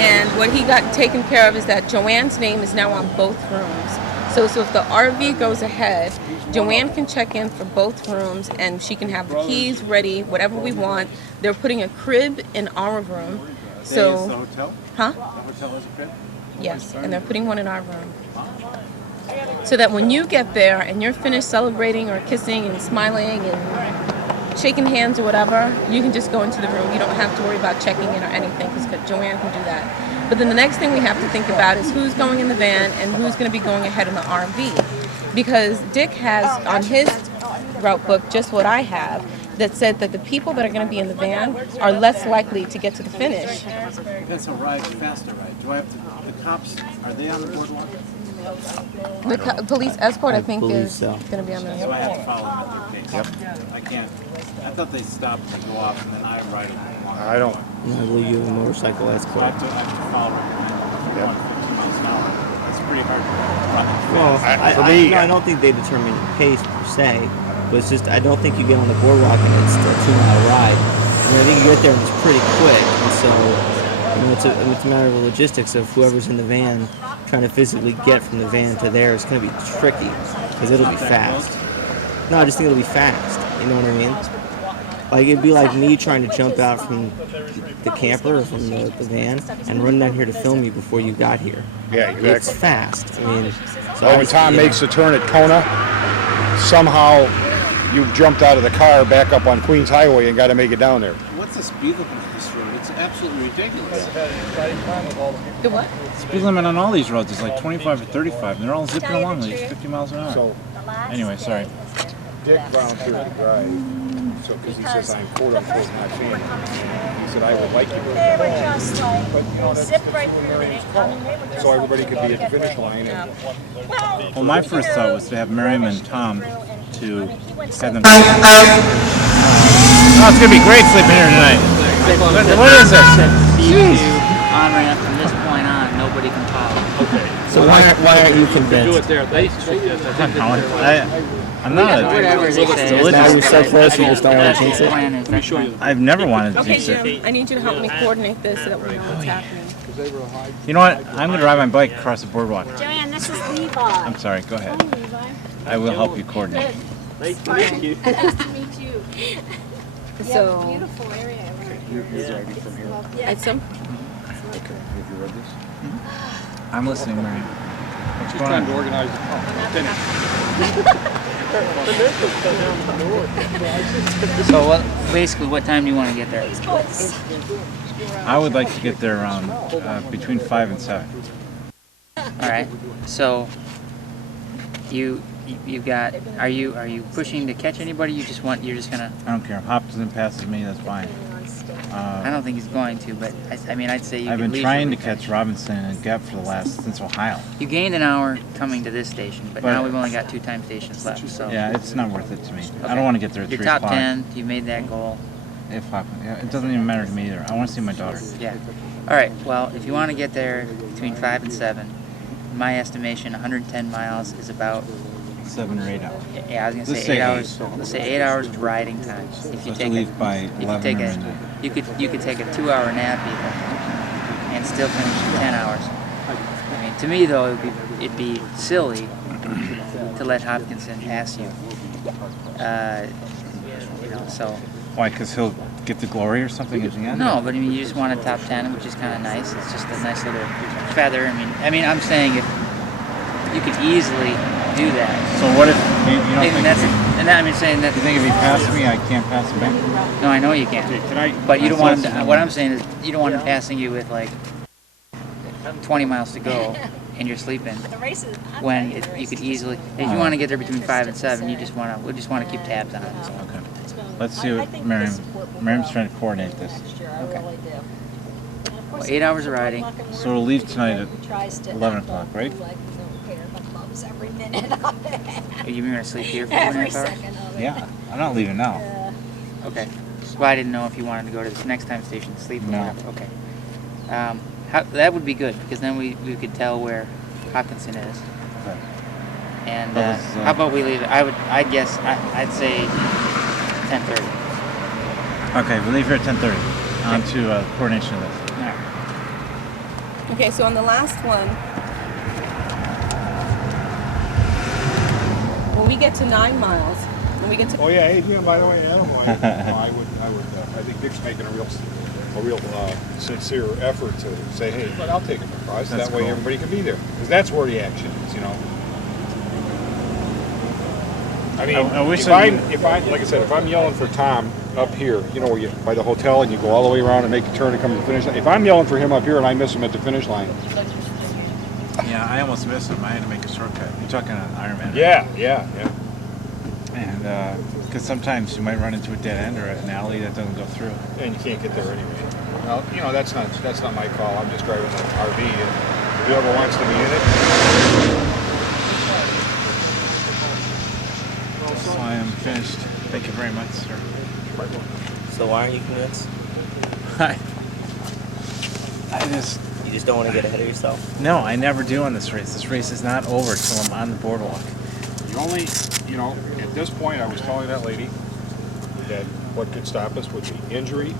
and what he got taken care of is that Joanne's name is now on both rooms. So if the RV goes ahead, Joanne can check in for both rooms, and she can have the keys ready, whatever we want. They're putting a crib in our room. So, hotel? huh? The hotel is a crib? Yes, and they're putting one in our room. So that when you get there and you're finished celebrating or kissing and smiling and shaking hands or whatever, you can just go into the room. You don't have to worry about checking in or anything because Joanne can do that. But then the next thing we have to think about is who's going in the van and who's going to be going ahead in the RV. Because Dick has on his route book just what I have that said that the people that are going to be in the van are less likely to get to the finish. That's a ride, faster ride. Do I have to, the cops, are they on the boardwalk? The police escort, I think, believe is so. going to be on the So I have to follow them at their pace. I can't, I thought they stopped and go off and then I ride it. I don't. I believe you have a motorcycle So I escort. have to follow right behind them. 50 miles an hour. That's pretty hard to run. Well, For me- I don't think they determine pace per se, but it's just I don't think you get on the boardwalk and it's still a 2-mile ride. I mean, I think you get there and it's pretty quick, and so it's a matter of the logistics of whoever's in the van trying to physically get from the van to there. It's going to be tricky because it'll be fast. No, I just think it'll be fast. You know what I mean? Like it'd be like me trying to jump out from the camper or from the van and run down here to film you before you got here. Yeah, It's exactly. fast. I mean, so When Tom makes the turn at Kona, somehow you've jumped out of the car back up on Queens Highway and got to make it down there. What's the speed limit on this road? It's absolutely ridiculous. The what? Speed limit on all these roads is like 25 or 35, and they're all zipping along like 50 miles an hour. So Anyway, sorry. Dick volunteered to drive So, because he says I'm quote unquote not famous. He said I would like you to They were just like, but you know, they that's zipped right you and through Miriam's it. call. I mean, they were just So everybody like, could be at the get finish ready. line. And, Well, my first thought was to have Miriam and Tom to have them. Oh, it's gonna be great sleeping here tonight. What is this? On ramp from this point on, nobody can follow. okay. So why aren't you Do convinced? it there. They suggest, I think I'm not. Whatever they say. Now you're so close, you just don't want to jinx it? Plan is, that's fine. I've never wanted to Okay, jinx it. Jim, I need you to help me coordinate this so that we know what's happening. You know what? I'm gonna ride my bike across the boardwalk. Joanne, this is Levi. I'm sorry. Go ahead. I will help you coordinate. Nice to meet you. Nice to meet you. So, Beautiful area. You're driving from here. at some, Okay. Have you read this? I'm listening, Miriam. She's trying to organize the So what, basically, what time do you want to get there? I would like to get there around between 5 and 7. All right. So you've got. Are you pushing to catch anybody? You're just gonna. I don't care. If Hopkins passes me, that's fine. I don't think he's going to, but I mean, I'd say you I've could been trying to catch Robinson and Gep for the last since Ohio. You gained an hour coming to this station, but But- now we've only got 2 time stations left. So Yeah, it's not worth it to me. I Okay. don't want to get there at You're 3 top o'clock. 10. You made that goal. If Hopkins, yeah, it doesn't even matter to me either. I want to see my daughter. Yeah. All right. Well, if you want to get there between 5 and 7, in my estimation, 110 miles is about. 7 or 8 hours. Yeah, I was gonna Let's say say 8 eight. hours. Let's say 8 hours of riding time. If you have to take leave by if you 11 take or a, midnight. you could take a 2-hour nap even, and still finish in 10 hours. I mean, to me though, it'd be silly to let Hopkinson pass you. So. Why? Because he'll get the glory or something at the end? No, but I mean, you just want a top 10, which is kind of nice. It's just a nice little feather. I mean, I'm saying if you could easily do that. So what if you don't think? I'm saying that. You think if he passes me, I can't pass him back? No, I know you can't. But you don't want him to, what I'm saying is you don't want him passing you with like 20 miles to go and you're sleeping. When you could easily, if you want to get there between 5 and 7, we just want to keep tabs on it. So. Okay. Let's see what Miriam's trying to coordinate this. Okay. Well, 8 hours of riding. So we'll leave tonight at 11 o'clock, right? Are you going to sleep here for 2.5 hours? Yeah. I'm not leaving now. Okay. Well, I didn't know if you wanted to go to the next time station to sleep. No. Okay. That would be good because then we could tell where Hopkinson is. Okay. And Well, this is, how about we leave it? I'd guess I'd say 10:30. Okay, we'll leave here at 10:30. On to coordination of this. All right. okay, so on the last one, when we get to 9 miles, when we get to Oh yeah, hey, by the way, Adam, I think Dick's making a real sincere effort to say, hey, but I'll take him across. That's That way cool. everybody can be there, because that's where the action is, you know. I mean, I wish if I I'm, like I said, if I'm yelling for Tom up here, you know, where you by the hotel and you go all the way around and make a turn and come to the finish line. If I'm yelling for him up here and I miss him at the finish line. Yeah, I almost missed him. I had to make a shortcut. You're talking an Ironman. Yeah. And because sometimes you might run into a dead end or an alley that doesn't go through. And you can't get there anyway. Well, you know, that's not my call. I'm just driving the RV, and whoever wants to be in it. So I am finished. Thank you very much, sir. So why aren't you convinced? You just don't want to get ahead of yourself? No, I never do on this race. This race is not over till I'm on the boardwalk. The only, you know, at this point, I was telling that lady that what could stop us would be injury.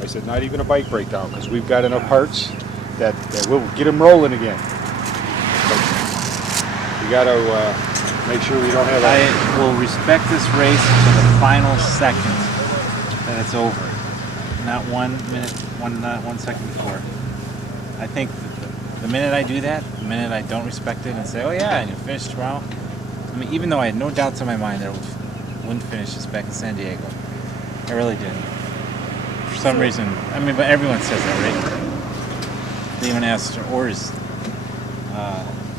I said, not even a bike breakdown, because we've got enough parts that will get them rolling again. But we got to make sure we don't have I will respect this race to the final second that it's over. Not 1 minute, not 1 second before. I think the minute I do that, the minute I don't respect it and say, oh yeah, and you finished tomorrow. I mean, even though I had no doubts in my mind that I wouldn't finish this back in San Diego. I really didn't. For some reason, I mean, but everyone says that, right? They even asked Ors,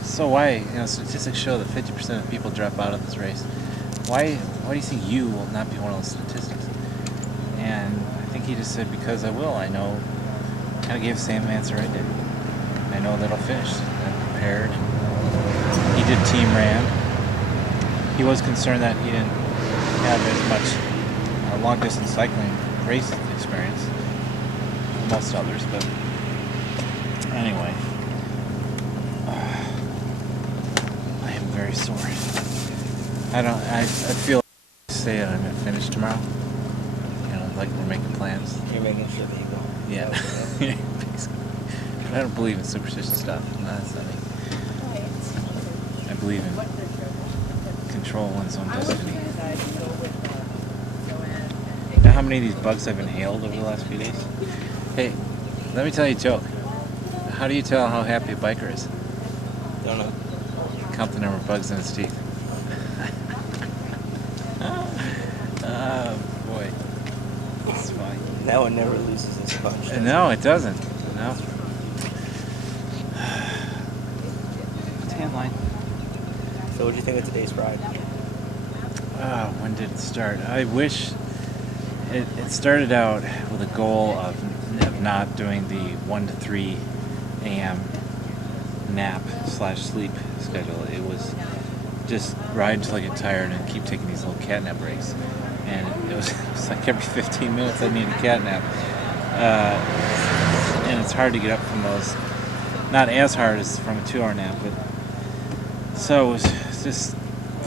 so why, you know, statistics show that 50% of people drop out of this race. Why do you think you will not be one of those statistics? And I think he just said, because I will. I know, kind of gave the same answer I did. I know that I'll finish. I'm prepared. He did Team RAAM. He was concerned that he didn't have as much long distance cycling race experience as most others, but anyway, I am very sore. I feel like I say it, I'm gonna finish tomorrow. You know, like we're making plans. You're making sure that you go. Yeah. Basically. I don't believe in superstitious stuff. No, that's not me. I believe in control one's own destiny. You know how many of these bugs I've inhaled over the last few days? Hey, let me tell you a joke. How do you tell how happy a biker is? Don't know. Count the number of bugs in his teeth. Oh boy, it's funny. That one never loses its punch. No, it doesn't. No. Tan line. So what do you think of today's ride? When did it start? I wish it started out with a goal of not doing the 1 to 3 a.m. nap/sleep schedule. It was just ride until I get tired and keep taking these little cat nap breaks. And it was like every 15 minutes I need a cat nap. And it's hard to get up from those. Not as hard as from a 2-hour nap, but so it was just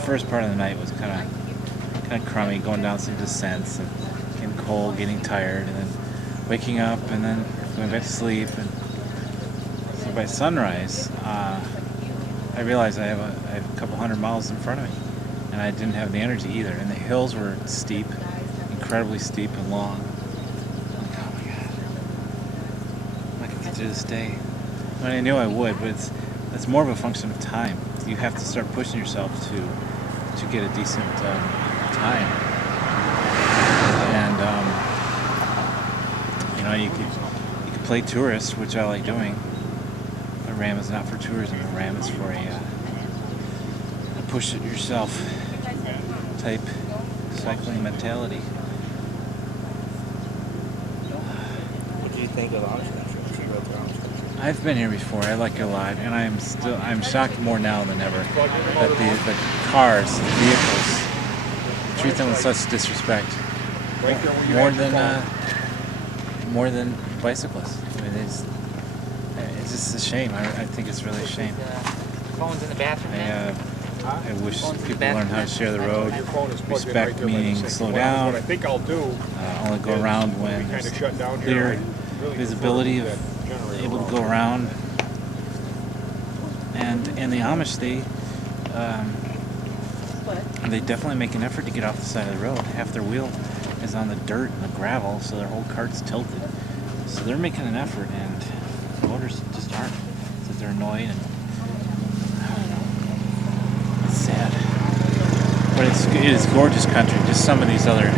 first part of the night was kind of crummy, going down some descents and getting cold, getting tired, and then waking up and then going back to sleep. And so by sunrise, I realized I have a couple hundred miles in front of me, and I didn't have the energy either. And the hills were steep, incredibly steep and long. I'm like, oh my god, I'm not gonna get through this day. I mean, I knew I would, but it's more of a function of time. You have to start pushing yourself to get a decent time. And you know, you could play tourist, which I like doing. But RAAM is not for tourism. RAAM is for a push it yourself type cycling mentality. What do you think of Amish country? Should you go to Amish country? I've been here before. I like it a lot, and I'm shocked more now than ever that the cars, the vehicles, treat them with such disrespect. More than bicyclists. I mean, it's just a shame. I think it's really a shame. Phones in the bathroom. I wish people learn how to share the road. Respect meaning slow down. What I think I'll do. Only go around when there's clear visibility of able to go around. And the Amish, they definitely make an effort to get off the side of the road. Half their wheel is on the dirt and the gravel, so their whole cart's tilted. So they're making an effort, and motors just aren't. So they're annoyed, and I don't know. It's sad, but it is gorgeous country. Just some of these other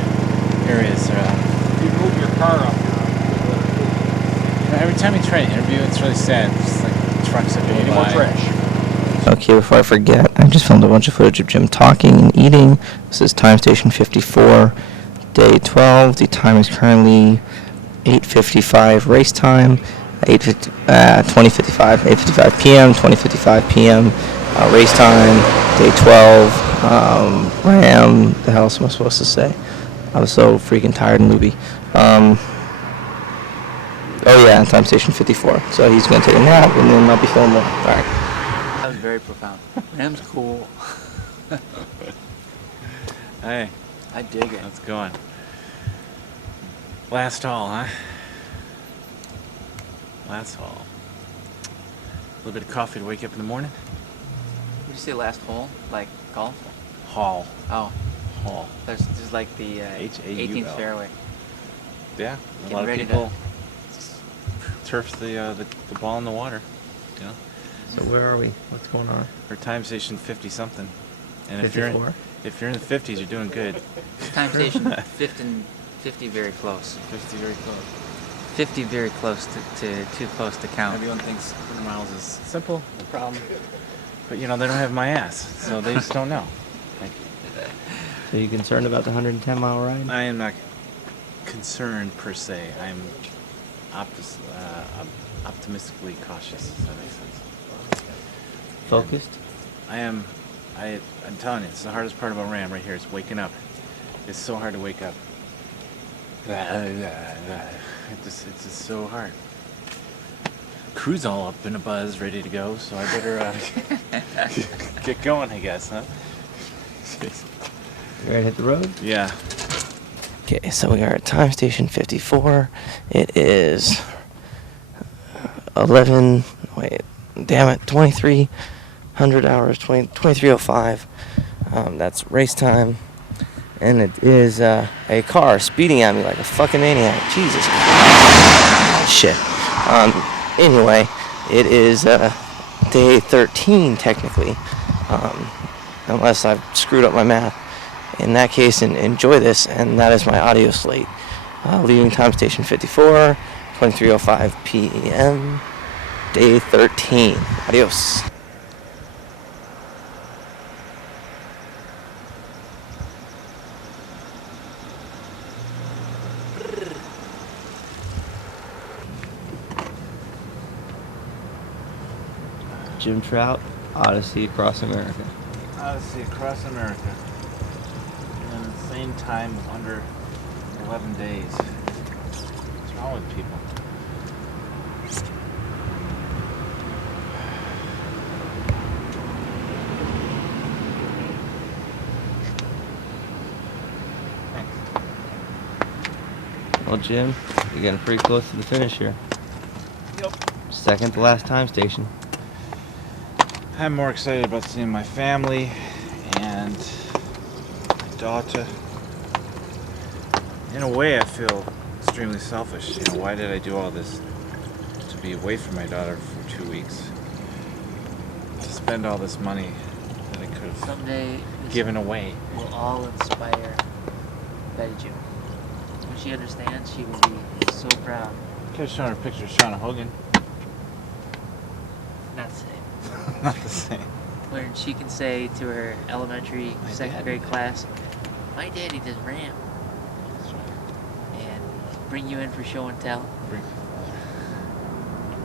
areas. You move your car up. Every time you try to interview, it's really sad. It's like trucks that go by. Trash. Okay, before I forget, I just filmed a bunch of footage of Jim talking and eating. This is time station 54, day 12. The time is currently 8:55 race time, 20:55 p.m., 20:55 p.m. Race time, day 12. RAAM, the hell else am I supposed to say? I was so freaking tired and loopy. Oh yeah, time station 54. So he's going to take a nap, and then I'll be filming more. All right. That was very profound. RAAM's cool. Hey, I dig it. how's it going? Last haul, huh? Last haul. A little bit of coffee to wake up in the morning. Did you say last hole? Like golf? Haul. Oh, Haul. there's like the H-A-U-L. 18th fairway. Yeah, a Getting lot of ready people turf the ball in the water, you know. So where are we? What's going on? Or time station 50 something. And 54? if you're in the 50s, you're doing good. Time station 50 very close. 50 very close. 50 very close to too close to count. Everyone thinks 100 miles is simple, no problem. But you know, they don't have my ass, so they just don't know. Like, So you concerned about the 110-mile ride? I am not. concerned per se. I'm optimistically cautious. If that makes sense. Focused? I am. I'm telling you, it's the hardest part about RAAM right here. It's waking up. It's so hard to wake up. It's just so hard. Crew's all up in a buzz, ready to go. So I better get going, I guess, huh? You ready to hit the road? Yeah. Okay, so we are at time station 54. It is 2300 hours, 23:05. That's race time. And it is a car speeding at me like a fucking maniac. Jesus. Shit. Anyway, it is day 13 technically. Unless I've screwed up my math. In that case, enjoy this, and that is my audio slate. Leaving time station 54, 23:05 p.m., day 13. Adios. Jim Trout, Odyssey Across America. Odyssey Across America. In the same time of under 11 days. What's wrong with people? Well, Jim, you're getting pretty close to the finish here. Yep. Second to last time station. I'm more excited about seeing my family and my daughter. In a way, I feel extremely selfish. You know, why did I do all this to be away from my daughter for 2 weeks? To spend all this money that I could have Someday given away. will all inspire Betty Jo. When she understands, she will be so proud. Could have shown her a picture of Shauna Hogan. Not the same. Not the same. When she can say to her elementary, My second daddy grade did. class, my daddy does RAAM. That's right. And bring you in for show and tell. Bring-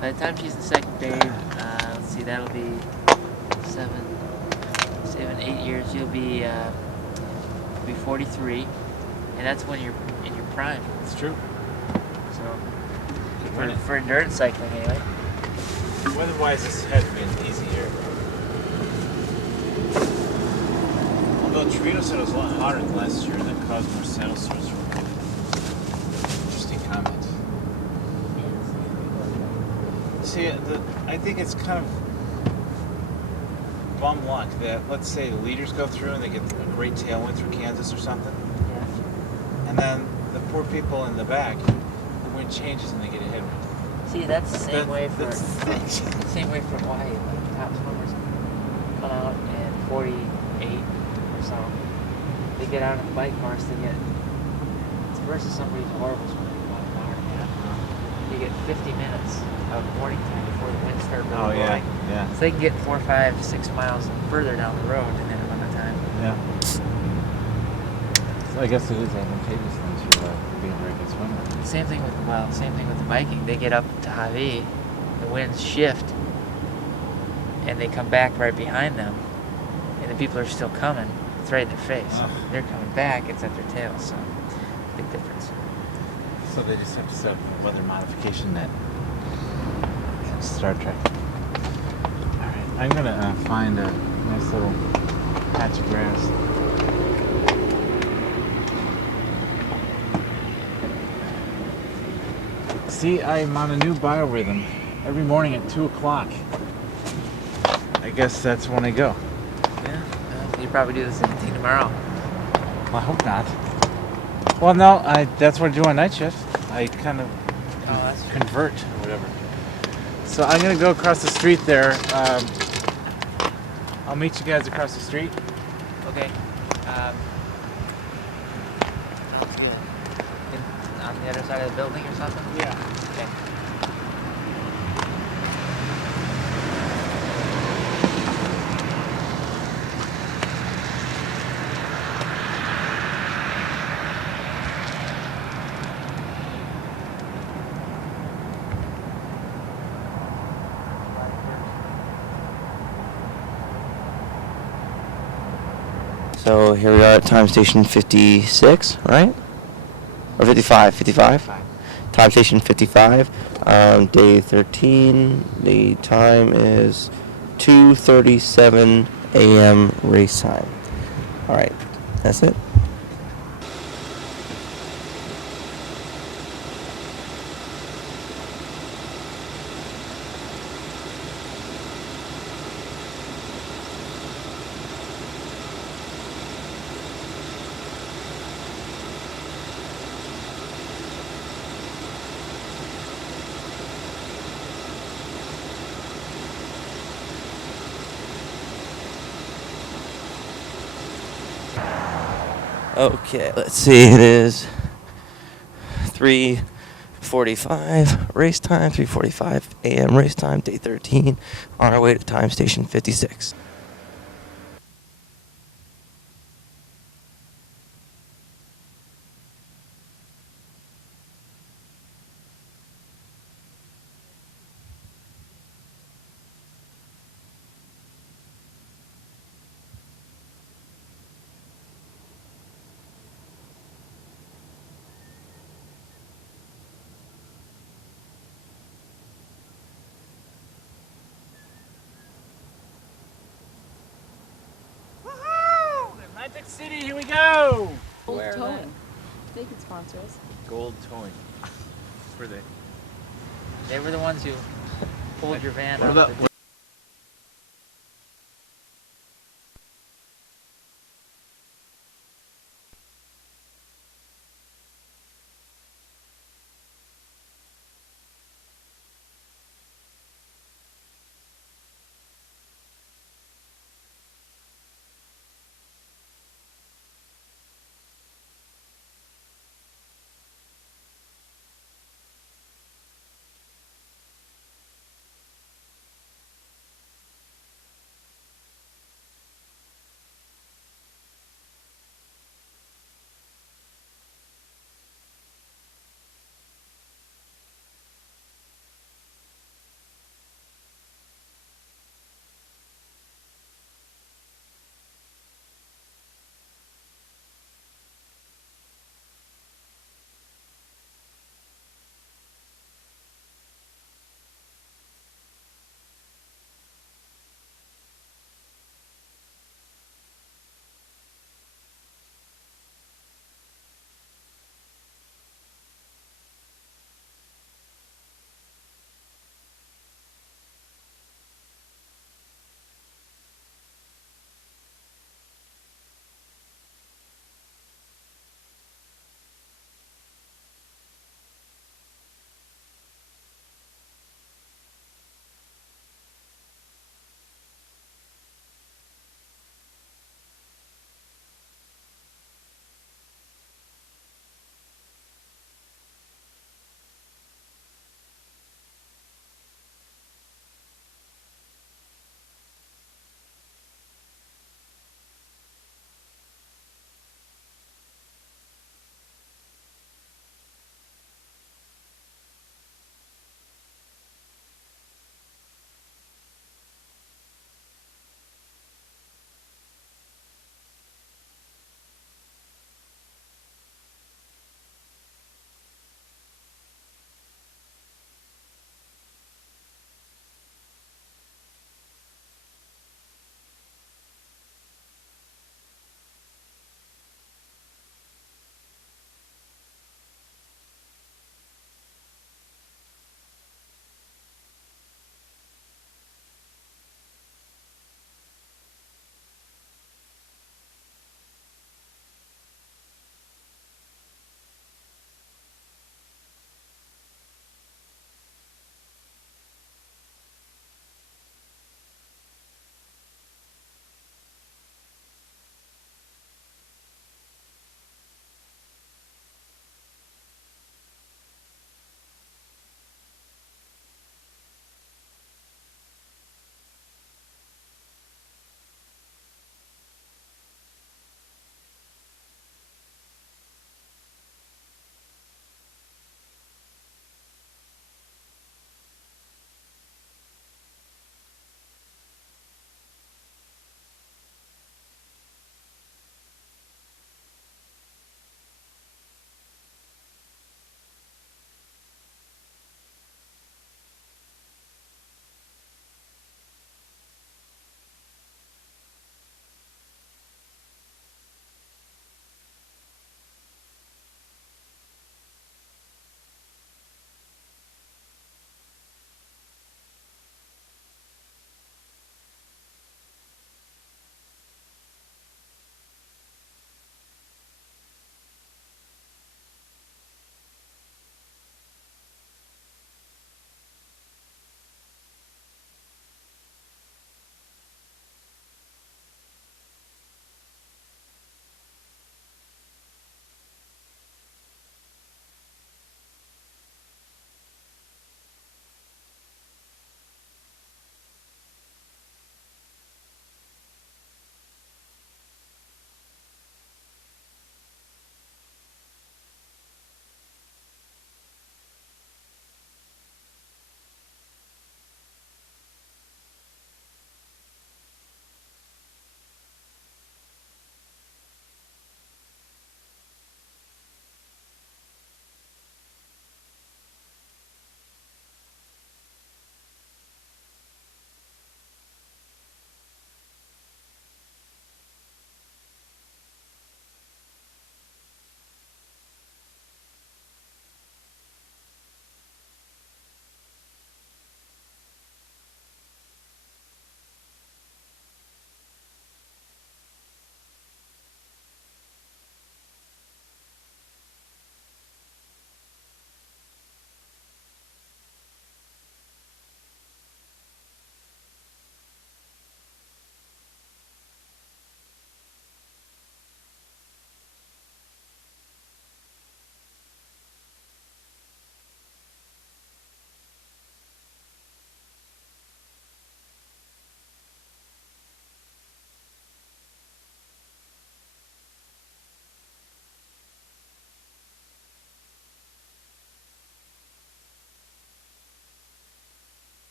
By the time she's in second grade, let's see, that'll be 7, 8 years. You'll be 43, and that's when you're in your prime. It's true. So for endurance cycling, anyway. Weather-wise, this has been easy here. Although Torino said it was a lot hotter than last year, and that caused more saddle sores. Interesting comment. See, I think it's kind of bum luck that, let's say, the leaders go through and they get a great tailwind through Kansas or something, and then the poor people in the back, the wind changes and they get a headwind. See, that's the same way for That's the thing. same way for Hawaii. Like top swimmers come out at 48 or so. They get out on the bike course. They get versus somebody's horrible swimming about an hour and a half. You get 50 minutes of morning time before the winds start really Oh, yeah, blowing. yeah. So they can get 4, 5, 6 miles further down the road in that amount of time. Yeah. So I guess it is advantageous then to be a very good swimmer. Same thing with the biking. They get up to Hawaii, the winds shift, and they come back right behind them, and the people are still coming. It's right in their face. Ugh. They're coming back. It's at their tail. So big difference. So they just have to set up a weather modification net. Star Trek. Alright, I'm gonna find a nice little patch of grass. See, I'm on a new biorhythm. Every morning at 2 o'clock. I guess that's when I go. Yeah. You probably do the same thing tomorrow. Well, I hope not. Well, no, that's what I do on night shift. I kind of convert or whatever. So I'm gonna go across the street there. I'll meet you guys across the street. Okay. Sounds good. On the other side of the building or something? Yeah. Okay. So here we are at time station 56, right? Or 55, 55? Time station 55, day 13. The time is 2:37 a.m. race time. All right, that's it. Okay, let's see. It is 3:45 race time, 3:45 a.m. race time, day 13, on our way to time station 56. Atlantic City, here we go! Gold towing. They could sponsor us. Gold towing. Were they? They were the ones who pulled your van What out. about-